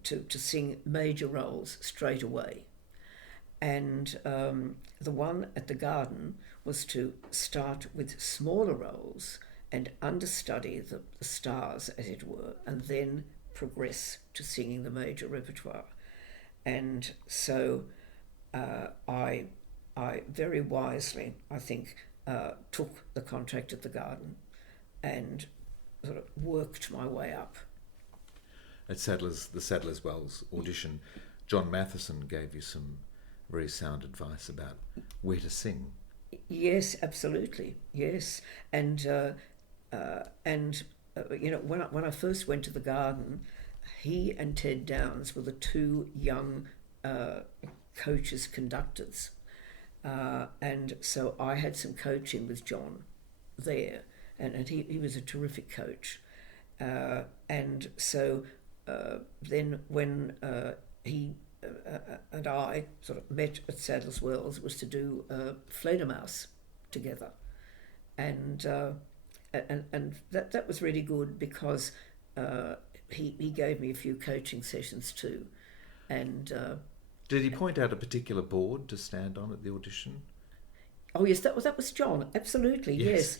to sing major roles straight away. And the one at the Garden was to start with smaller roles and understudy the stars, as it were, and then progress to singing the major repertoire. And so I very wisely, I think, took the contract at the Garden and sort of worked my way up. At the Sadler's Wells audition, John Matheson gave you some very sound advice about where to sing. Yes, absolutely. Yes, and you know, when I first went to the Garden, he and Ted Downes were the two young coaches, conductors, and so I had some coaching with John there, and he was a terrific coach, and so then when he and I sort of met at Sadler's Wells, was to do Fledermaus together, and that was really good because he gave me a few coaching sessions too, and did he point out a particular board to stand on at the audition? Oh yes, that was John. Absolutely, yes.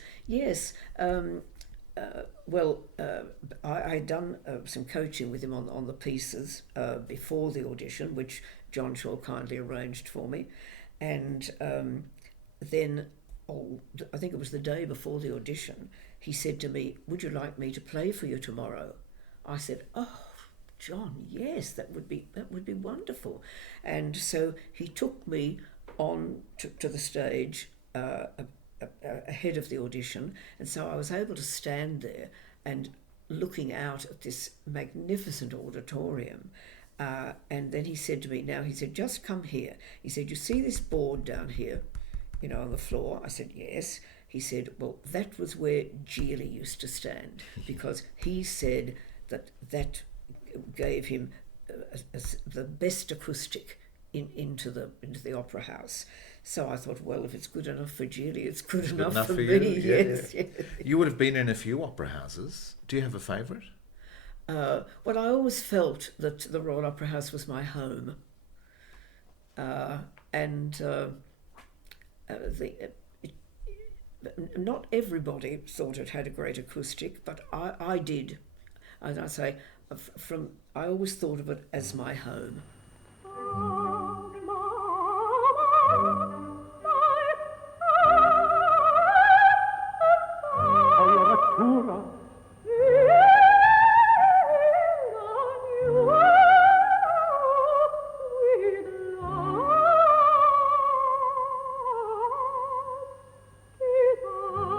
I had done some coaching with him on the pieces before the audition, which John Shaw kindly arranged for me, and then I think it was the day before the audition, he said to me, "Would you like me to play for you tomorrow?" I said, "Oh, John, yes, that would be wonderful." And so he took me on to the stage ahead of the audition, and so I was able to stand there and looking out at this magnificent auditorium. And then he said to me, "Just come here." He said, "You see this board down here, you know, on the floor?" I said, "Yes." He said, "Well, that was where Geely used to stand, because he said that gave him the best acoustic into the opera house." So I thought, well, if it's good enough for Geely, it's good enough for me. Yes. You would have been in a few opera houses. Do you have a favourite? Well, I always felt that the Royal Opera House was my home, and not everybody thought it had a great acoustic, but I did. And I say, I always thought of it as my home.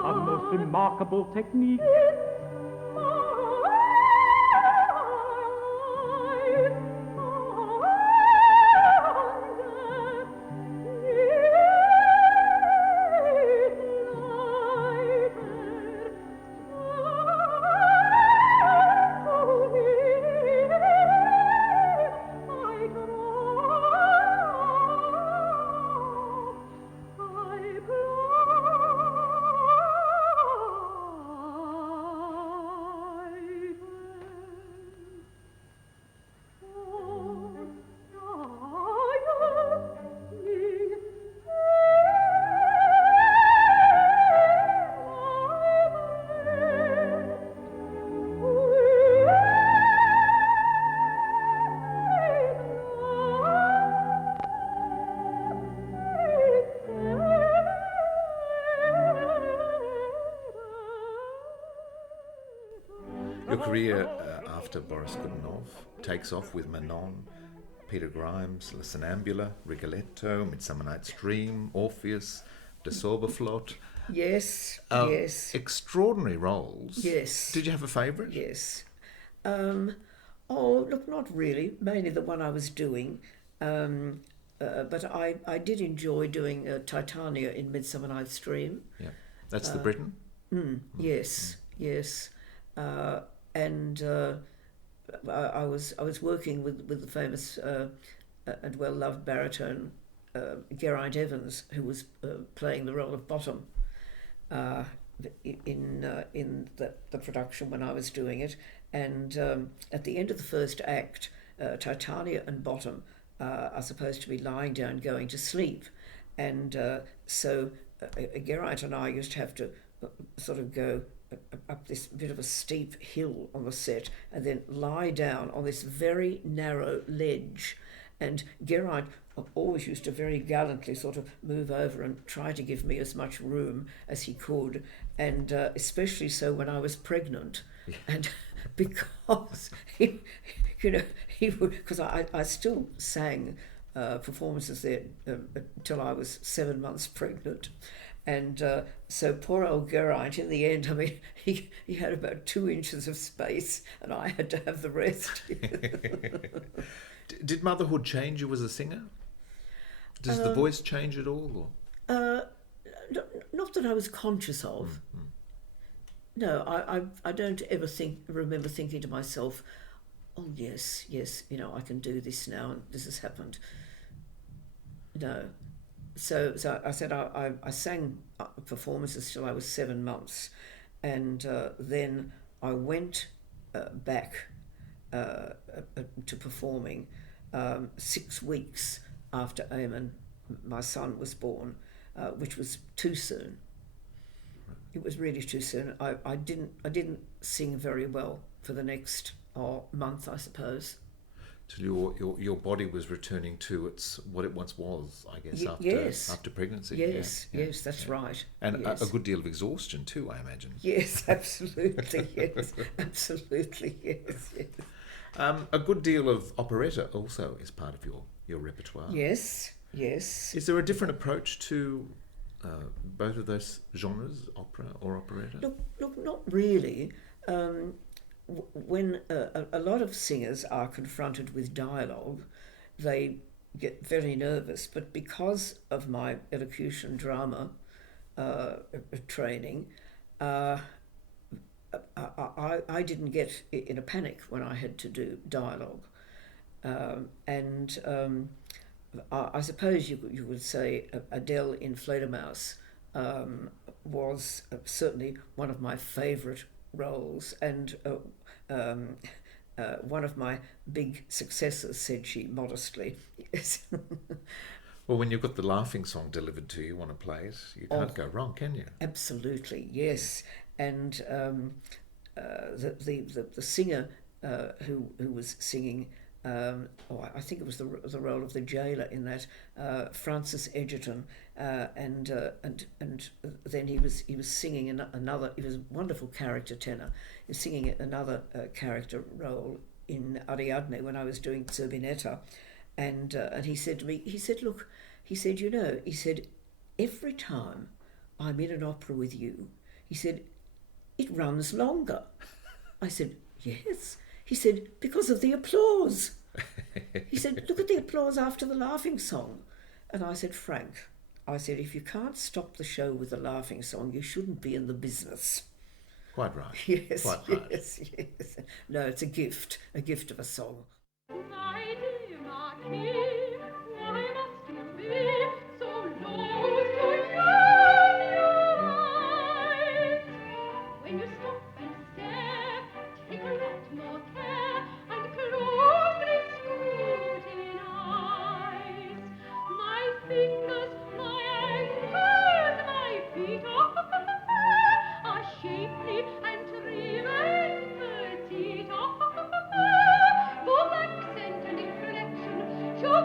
A most remarkable technique. Your career after Boris Godunov takes off with Manon, Peter Grimes, La Sonnambula, Rigoletto, Midsummer Night's Dream, Orpheus, De Zauberflot. Yes. Extraordinary roles. Yes. Did you have a favourite? Yes. Oh, look, not really. Mainly the one I was doing. But I did enjoy doing Titania in Midsummer Night's Dream. Yeah, that's the Britain? Yes, yes. And I was working with the famous and well-loved baritone Geraint Evans, who was playing the role of Bottom in the production when I was doing it. And at the end of the first act, Titania and Bottom are supposed to be lying down going to sleep. And so Geraint and I used to have to sort of go up this bit of a steep hill on the set and then lie down on this very narrow ledge. And Geraint always used to very gallantly sort of move over and try to give me as much room as he could, and especially so when I was pregnant. And because he would, because I still sang performances there till I was 7 months pregnant. And so poor old Geraint, in the end, I mean, he had about 2 inches of space and I had to have the rest. Did motherhood change you as a singer? Does the voice change at all? Or? Not that I was conscious of. No, I don't ever remember thinking to myself, oh yes, I can do this now and this has happened. No. So I said I sang performances till I was 7 months, and then I went back to performing 6 weeks after Eamon, my son, was born, which was too soon. It was really too soon. I didn't sing very well for the next month, I suppose. Till your body was returning to what it once was, I guess, after pregnancy. Yes, that's right. And yes. a good deal of exhaustion too, I imagine. Yes, absolutely, yes. Absolutely, yes. A good deal of operetta also is part of your repertoire. Yes. Is there a different approach to both of those genres, opera or operetta? Look, not really. When a lot of singers are confronted with dialogue, they get very nervous. But because of my elocution drama training, I didn't get in a panic when I had to do dialogue. I suppose you would say Adele in Fledermaus was certainly one of my favourite roles, and one of my big successes, said she modestly. Yes. Well, when you've got the laughing song delivered to you on a plate, you can't go wrong, can you? Absolutely, yes. And the singer who was singing, I think it was the role of the jailer in that, Francis Edgerton, and then he was singing another. He was a wonderful character tenor. He was singing another character role in Ariadne when I was doing Zerbinetta, and he said to me, he said, every time I'm in an opera with you, he said, it runs longer. I said, yes. He said, because of the applause. He said, look at the applause after the laughing song. And I said, Frank, if you can't stop the show with the laughing song, you shouldn't be in the business. Quite right. Yes, Quite right. Yes. No, it's a gift of a song. My dear Marquis, why must you be so low to your eyes? When you stop and stare, take a lot more care and closely scrutinize. My fingers, my ankles, my feet are shapely and trim and petite. Both accent and inflection show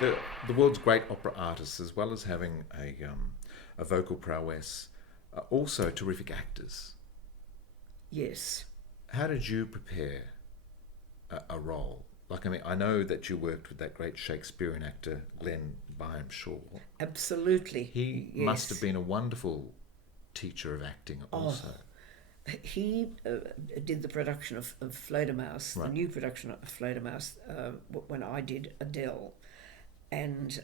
The world's great opera artists, as well as having a vocal prowess, are also terrific actors. Yes. How did you prepare a role? Like, I mean, I know that you worked with that great Shakespearean actor, Glenn Byam-Shaw. Absolutely. He must have been a wonderful teacher of acting also. He did the production of Fledermaus, the new production of Fledermaus, when I did Adele. And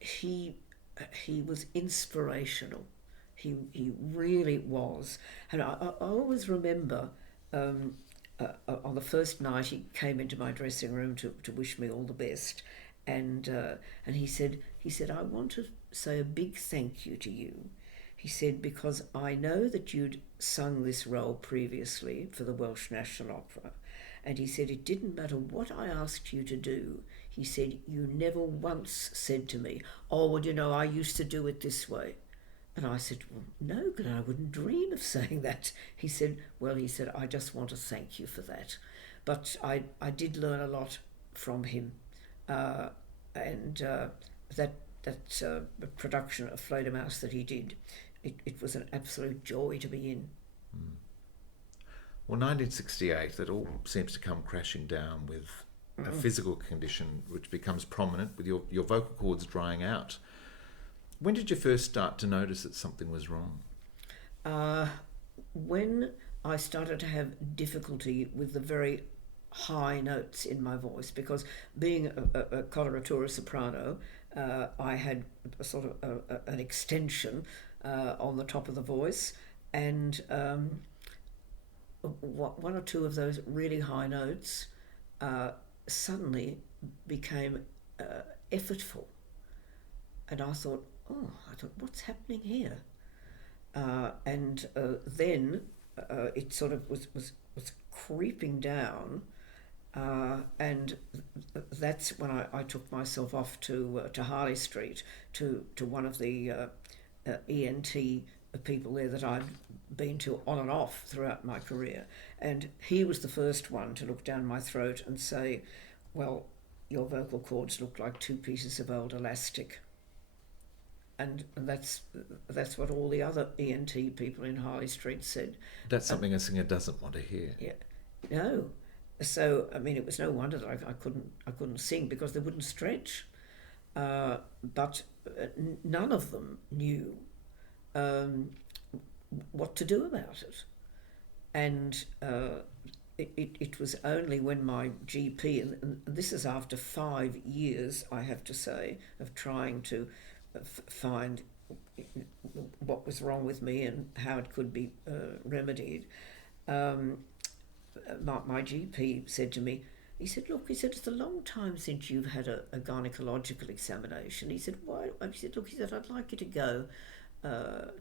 he was inspirational. He really was. And I always remember on the first night he came into my dressing room to wish me all the best, and he said, I want to say a big thank you to you. He said, because I know that you'd sung this role previously for the Welsh National Opera, and he said, it didn't matter what I asked you to do. He said, you never once said to me, oh, well, you know, I used to do it this way. And I said, well, no, Glenn, I wouldn't dream of saying that. He said, I just want to thank you for that. But I did learn a lot from him. And that production of Fledermaus that he did, it was an absolute joy to be in. Well, 1968, that all seems to come crashing down with a physical condition which becomes prominent with your vocal cords drying out. When did you first start to notice that something was wrong? When I started to have difficulty with the very high notes in my voice, because being a coloratura soprano, I had a sort of an extension on the top of the voice, and one or two of those really high notes suddenly became effortful. And I thought, what's happening here? And then it sort of was creeping down, and that's when I took myself off to Harley Street to one of the ENT people there that I'd been to on and off throughout my career, and he was the first one to look down my throat and say, well, your vocal cords look like two pieces of old elastic. And that's what all the other ENT people in Harley Street said. That's something a singer doesn't want to hear. Yeah, no. So I mean, it was no wonder that I couldn't sing, because they wouldn't stretch. But none of them knew what to do about it, and it was only when my GP, and this is after 5 years, I have to say, of trying to find what was wrong with me and how it could be remedied. My GP said to me, he said, look, it's a long time since you've had a gynecological examination. He said, why? He said, look, I'd like you to go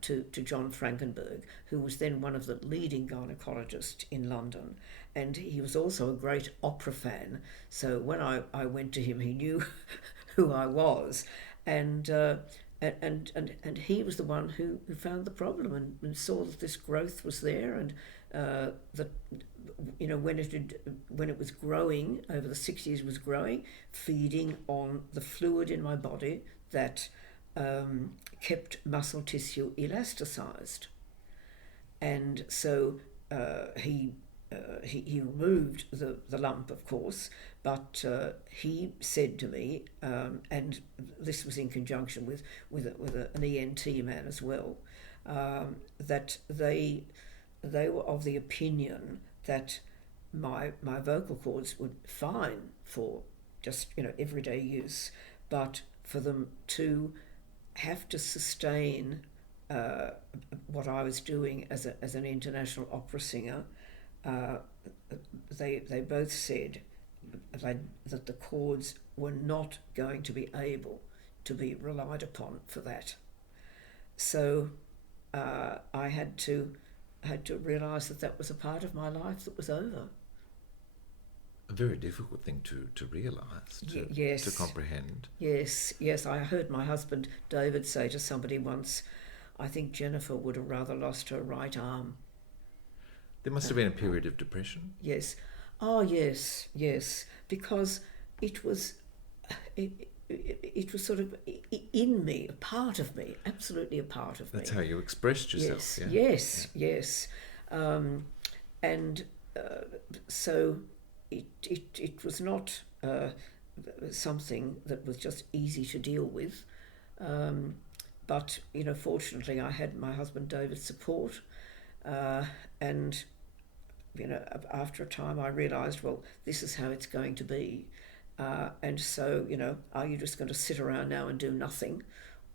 to John Frankenberg, who was then one of the leading gynecologists in London, and he was also a great opera fan. So when I went to him, he knew who I was, and he was the one who found the problem and saw that this growth was there, and that, you know, when it was growing over the 6 years, was growing, feeding on the fluid in my body that kept muscle tissue elasticized, and so he removed the lump, of course, but he said to me, and this was in conjunction with an ENT man as well, that they were of the opinion that my vocal cords would fine for just, you know, everyday use, but for them to have to sustain what I was doing as an international opera singer, they both said that the chords were not going to be able to be relied upon for that. So I had to realise that was a part of my life that was over. A very difficult thing to realise, to comprehend. Yes. I heard my husband David say to somebody once, I think Jenifer would have rather lost her right arm. There must have been a period of depression. Yes. Oh, yes, because it was it was sort of in me, a part of me, absolutely a part of me. That's how you expressed yourself. Yes, yes. And so it was not something that was just easy to deal with. But, fortunately I had my husband David's support. And, after a time I realised, well, this is how it's going to be. And so, are you just going to sit around now and do nothing?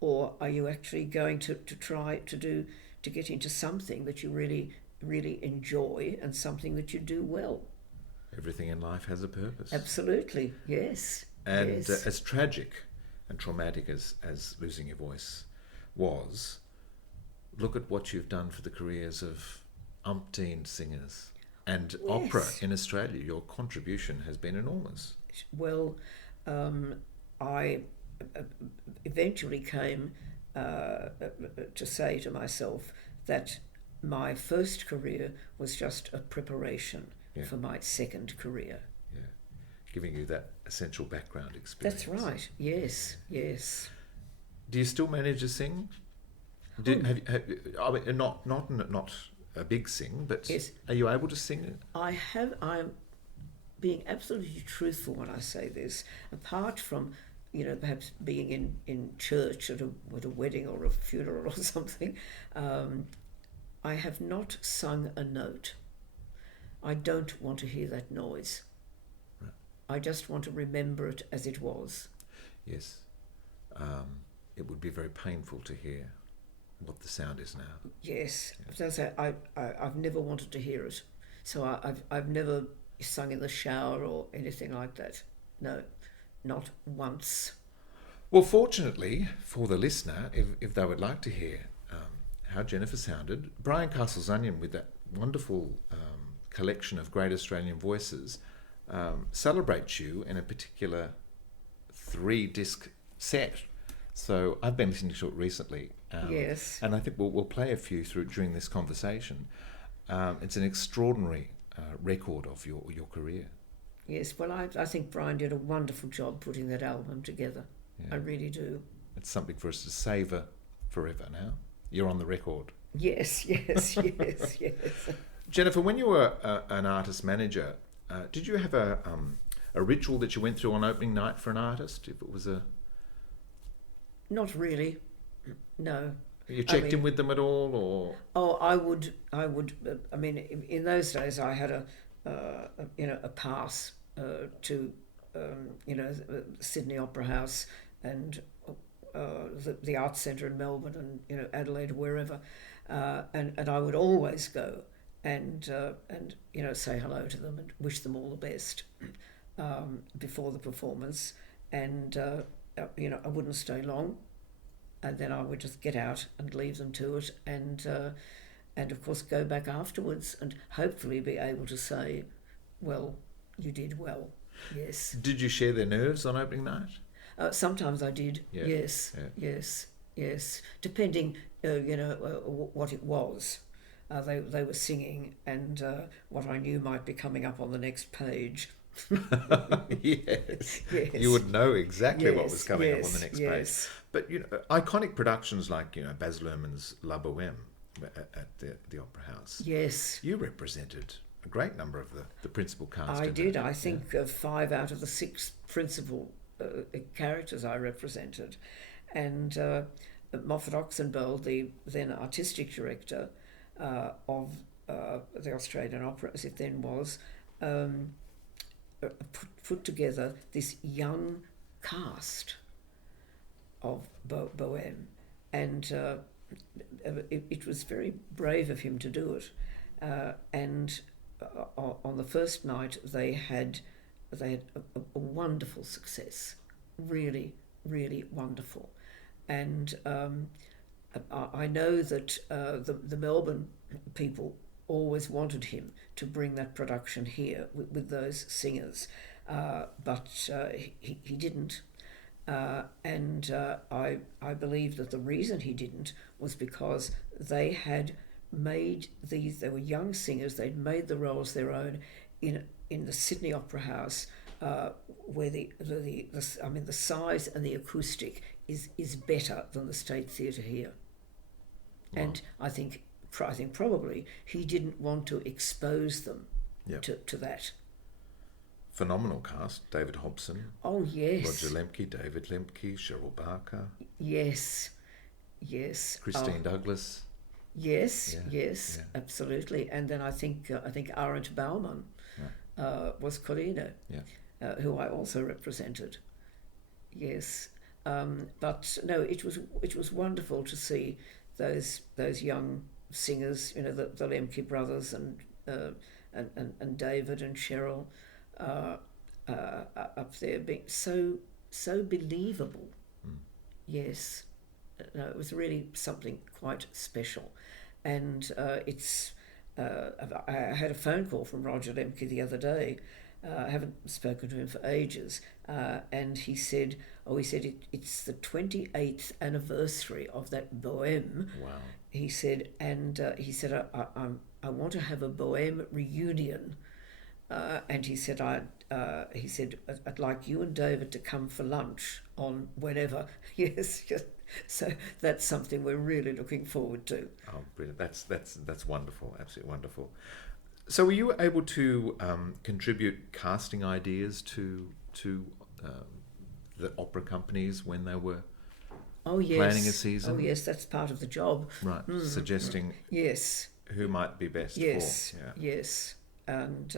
Or are you actually going to try to get into something that you really, really enjoy and something that you do well? Everything in life has a purpose. Absolutely, yes. And yes. As tragic and traumatic as losing your voice was, look at what you've done for the careers of umpteen singers. And opera in Australia, your contribution has been enormous. Well, I eventually came to say to myself that my first career was just a preparation for my second career. Yeah, giving you that essential background experience. That's right. Yes, yes. Do you still manage to sing? I mean, not a big sing, but yes. Are you able to sing? I'm being absolutely truthful when I say this. Apart from, perhaps being in church at a wedding or a funeral or something, I have not sung a note. I don't want to hear that noise. Right. I just want to remember it as it was. Yes. It would be very painful to hear what the sound is now. Yes. As I say, I've never wanted to hear it. So I've never sung in the shower or anything like that. No, not once. Well, fortunately for the listener, if they would like to hear how Jenifer sounded, Brian Castle's Onion, with that wonderful collection of great Australian voices, celebrates you in a particular 3-disc set. So I've been listening to it recently. Yes. And I think we'll play a few through during this conversation. It's an extraordinary record of your career. Yes, well, I think Brian did a wonderful job putting that album together. Yeah. I really do. It's something for us to savour forever now. You're on the record. Yes, yes, yes, yes. Jenifer, when you were an artist manager, did you have a ritual that you went through on opening night for an artist? If it was a... Not really, no. You checked in with them at all, or? Oh, I would. I mean, in those days, I had a pass to Sydney Opera House and the Arts Centre in Melbourne and Adelaide, wherever, and I would always go and say hello to them and wish them all the best before the performance, and I wouldn't stay long. And then I would just get out and leave them to it, and of course go back afterwards and hopefully be able to say, well, you did well. Yes. Did you share their nerves on opening night? Sometimes I did. Yeah. Yes. Yeah. Yes. Depending, what it was. They were singing, and what I knew might be coming up on the next page. Yes. You would know exactly what was coming up on the next page. But iconic productions like Baz Luhrmann's La Boheme at the Opera House. Yes. You represented a great number of the principal cast. I did. I think 5 out of the 6 principal characters I represented, and Moffat Oxenbould, the then artistic director of the Australian Opera, as it then was. Put together this young cast of Boheme, and it was very brave of him to do it. And on the first night, they had a wonderful success, really, really wonderful. And I know that the Melbourne people always wanted him to bring that production here with those singers, but he didn't. And I believe that the reason he didn't was because they had made they were young singers, they'd made the roles their own in the Sydney Opera House where the size and the acoustic is better than the State Theatre here. Wow. And I think probably he didn't want to expose them to that. Phenomenal cast. David Hobson. Oh, yes. Roger Lemke, David Lemke, Cheryl Barker. Yes. Christine Douglas. Yes, absolutely. And then I think Arendt Baumann was Corina, who I also represented. Yes, but no, it was wonderful to see those young singers, you know, the Lemke brothers and David and Cheryl up there being so believable. Yes. No, it was really something quite special. And I had a phone call from Roger Lemke the other day. I haven't spoken to him for ages. And he said, it's the 28th anniversary of that Bohème. Wow. He said, I want to have a Bohème reunion. And he said, I'd like you and David to come for lunch on whenever. Yes. So that's something we're really looking forward to. Oh, brilliant! That's wonderful, absolutely wonderful. So, were you able to contribute casting ideas to the opera companies when they were planning a season? Oh yes, that's part of the job. Right, suggesting yes who might be best. Yes, for. Yes, and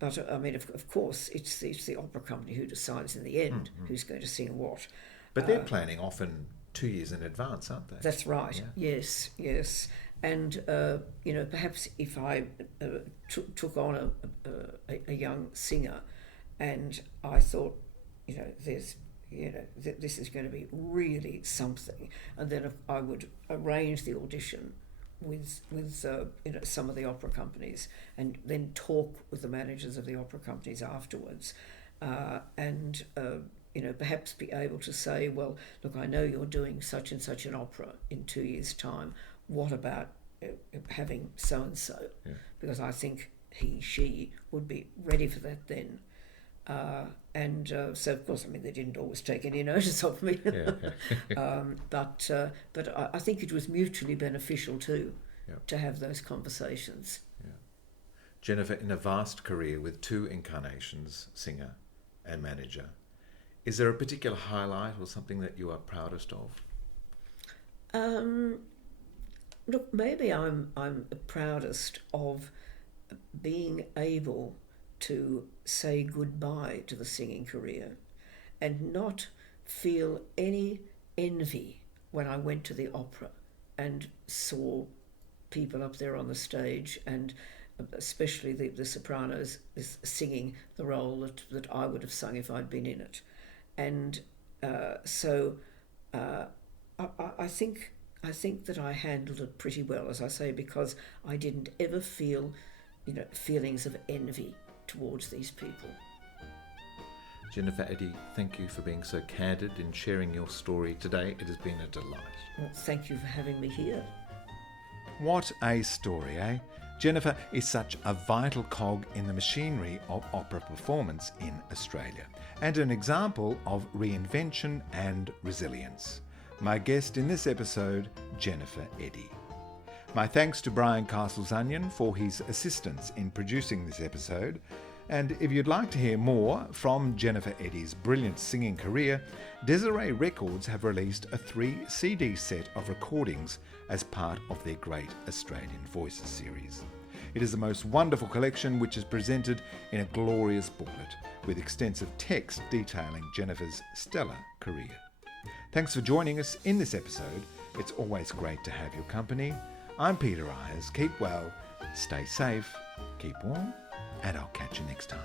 but I mean, of course, it's the opera company who decides in the end who's going to sing what. But they're planning often 2 years in advance, aren't they? That's right. Yeah. Yes. And perhaps if I took on a young singer, and I thought, this is going to be really something, and then I would arrange the audition with some of the opera companies, and then talk with the managers of the opera companies afterwards, and perhaps be able to say, well, look, I know you're doing such and such an opera in 2 years' time. What about having so and so? Because I think she would be ready for that then. So of course, I mean, they didn't always take any notice of me. But I think it was mutually beneficial too, to have those conversations. Jenifer, in a vast career with 2 incarnations, singer and manager, is there a particular highlight or something that you are proudest of? Look, maybe I'm proudest of being able to say goodbye to the singing career and not feel any envy when I went to the opera and saw people up there on the stage, and especially the sopranos singing the role that I would have sung if I'd been in it. And so I think that I handled it pretty well, as I say, because I didn't ever feel, feelings of envy towards these people. Jenifer Eddy, thank you for being so candid in sharing your story today. It has been a delight. Well, thank you for having me here. What a story, eh? Jenifer is such a vital cog in the machinery of opera performance in Australia, and an example of reinvention and resilience. My guest in this episode, Jenifer Eddy. My thanks to Brian Castles-Onion for his assistance in producing this episode. And if you'd like to hear more from Jenifer Eddy's brilliant singing career, Desiree Records have released a 3-CD set of recordings as part of their Great Australian Voices series. It is the most wonderful collection, which is presented in a glorious booklet with extensive text detailing Jenifer's stellar career. Thanks for joining us in this episode. It's always great to have your company. I'm Peter Eyers. Keep well, stay safe, keep warm, and I'll catch you next time.